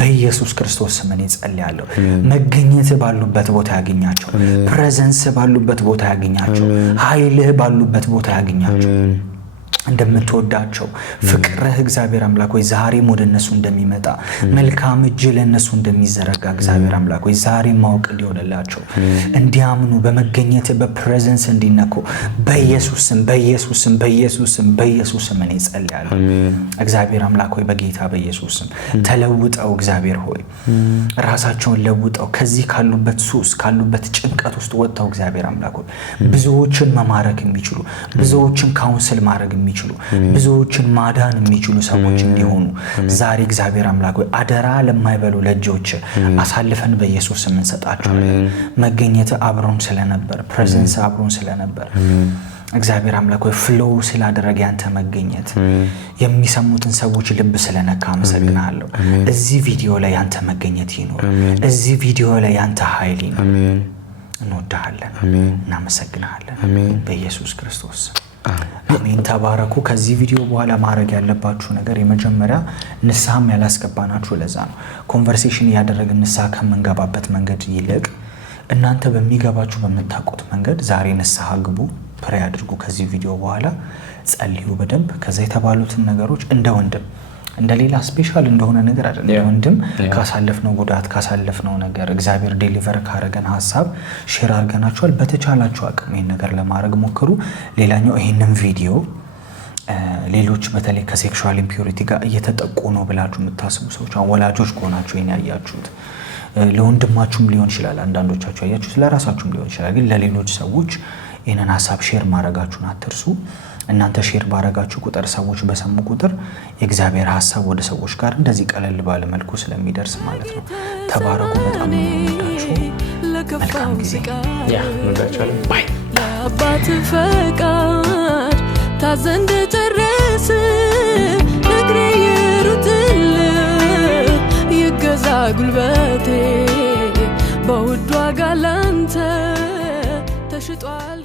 በኢየሱስ ክርስቶስ ስም እንጸልያለን። መገኘት ባሉበት ቦታ ያገኛቸው፣ ፕሬዘንስ ባሉበት ቦታ ያገኛቸው፣ ኃይልህ ባሉበት ቦታ ያገኛቸው። እንደምትወዳቸው ፍቅርህ እግዚአብሔር አምላክ ሆይ ዛሬም ወደ እነሱ እንደሚመጣ መልካም እጅ ለእነሱ እንደሚዘረጋ እግዚአብሔር አምላክ ሆይ ዛሬም ማወቅ እንዲሆንላቸው እንዲያምኑ በመገኘት በፕሬዘንስ እንዲነኩ በኢየሱስም በኢየሱስም በኢየሱስም በኢየሱስም እኔ ጸልያለሁ። እግዚአብሔር አምላክ ሆይ በጌታ በኢየሱስም ተለውጠው እግዚአብሔር ሆይ ራሳቸውን ለውጠው ከዚህ ካሉበት ሱስ ካሉበት ጭንቀት ውስጥ ወጥተው እግዚአብሔር አምላክ ሆይ ብዙዎችን መማረክ የሚችሉ ብዙዎችን ካውንስል ማድረግ የሚችሉ ብዙዎችን ማዳን የሚችሉ ሰዎች እንዲሆኑ ዛሬ እግዚአብሔር አምላክ ሆይ አደራ ለማይበሉ ለእጆች አሳልፈን በኢየሱስ ስም እንሰጣቸዋለን። መገኘት አብሮን ስለነበር ፕሬዘንስ አብሮን ስለነበር እግዚአብሔር አምላክ ሆይ ፍሎው ስላደረገ ያንተ መገኘት የሚሰሙትን ሰዎች ልብ ስለነካ አመሰግናለሁ። እዚህ ቪዲዮ ላይ ያንተ መገኘት ይኖር። እዚህ ቪዲዮ ላይ ያንተ ኃይል ይኖር። እንወድሃለን፣ እናመሰግናለን በኢየሱስ ክርስቶስ አሜን። ተባረኩ። ከዚህ ቪዲዮ በኋላ ማድረግ ያለባችሁ ነገር የመጀመሪያ ንስሐም ያላስገባናችሁ ለዛ ነው ኮንቨርሴሽን ያደረግን ንስሐ ከመንገባበት መንገድ ይልቅ እናንተ በሚገባችሁ በመታቆት መንገድ ዛሬ ንስሐ ግቡ፣ ፕሬ አድርጉ። ከዚህ ቪዲዮ በኋላ ጸልዩ በደንብ። ከዛ የተባሉትን ነገሮች እንደ ወንድም እንደሌላ ስፔሻል እንደሆነ ነገር አይደለም። ወንድም ካሳለፍነው ጉዳት ካሳለፍነው ነገር እግዚአብሔር ዴሊቨር ካረገን ሐሳብ ሼር አድርገናችኋል። በተቻላችሁ አቅም ይሄን ነገር ለማድረግ ሞክሩ። ሌላኛው ይሄንን ቪዲዮ ሌሎች በተለይ ከሴክሹዋል ኢምፒዩሪቲ ጋር እየተጠቁ ነው ብላችሁ የምታስቡ ሰዎች ወላጆች ከሆናችሁ ይሄን ያያችሁት ለወንድማችሁም ሊሆን ይችላል፣ አንዳንዶቻችሁ ያያችሁት ለራሳችሁም ሊሆን ይችላል። ግን ለሌሎች ሰዎች ይሄንን ሐሳብ ሼር ማድረጋችሁን አትርሱ። እናንተ ሼር ባረጋችሁ ቁጥር ሰዎች በሰሙ ቁጥር የእግዚአብሔር ሐሳብ ወደ ሰዎች ጋር እንደዚህ ቀለል ባለ መልኩ ስለሚደርስ ማለት ነው። ተባረኩ። በጣም ወዳችሁ መልካም ጊዜ እንወዳችኋለን። ባይ ለአባት ፈቃድ ታዘንደ ጨረስ ነግሬ ይሩትል ይገዛ ጉልበቴ በውድ ዋጋ ላንተ ተሽጧል።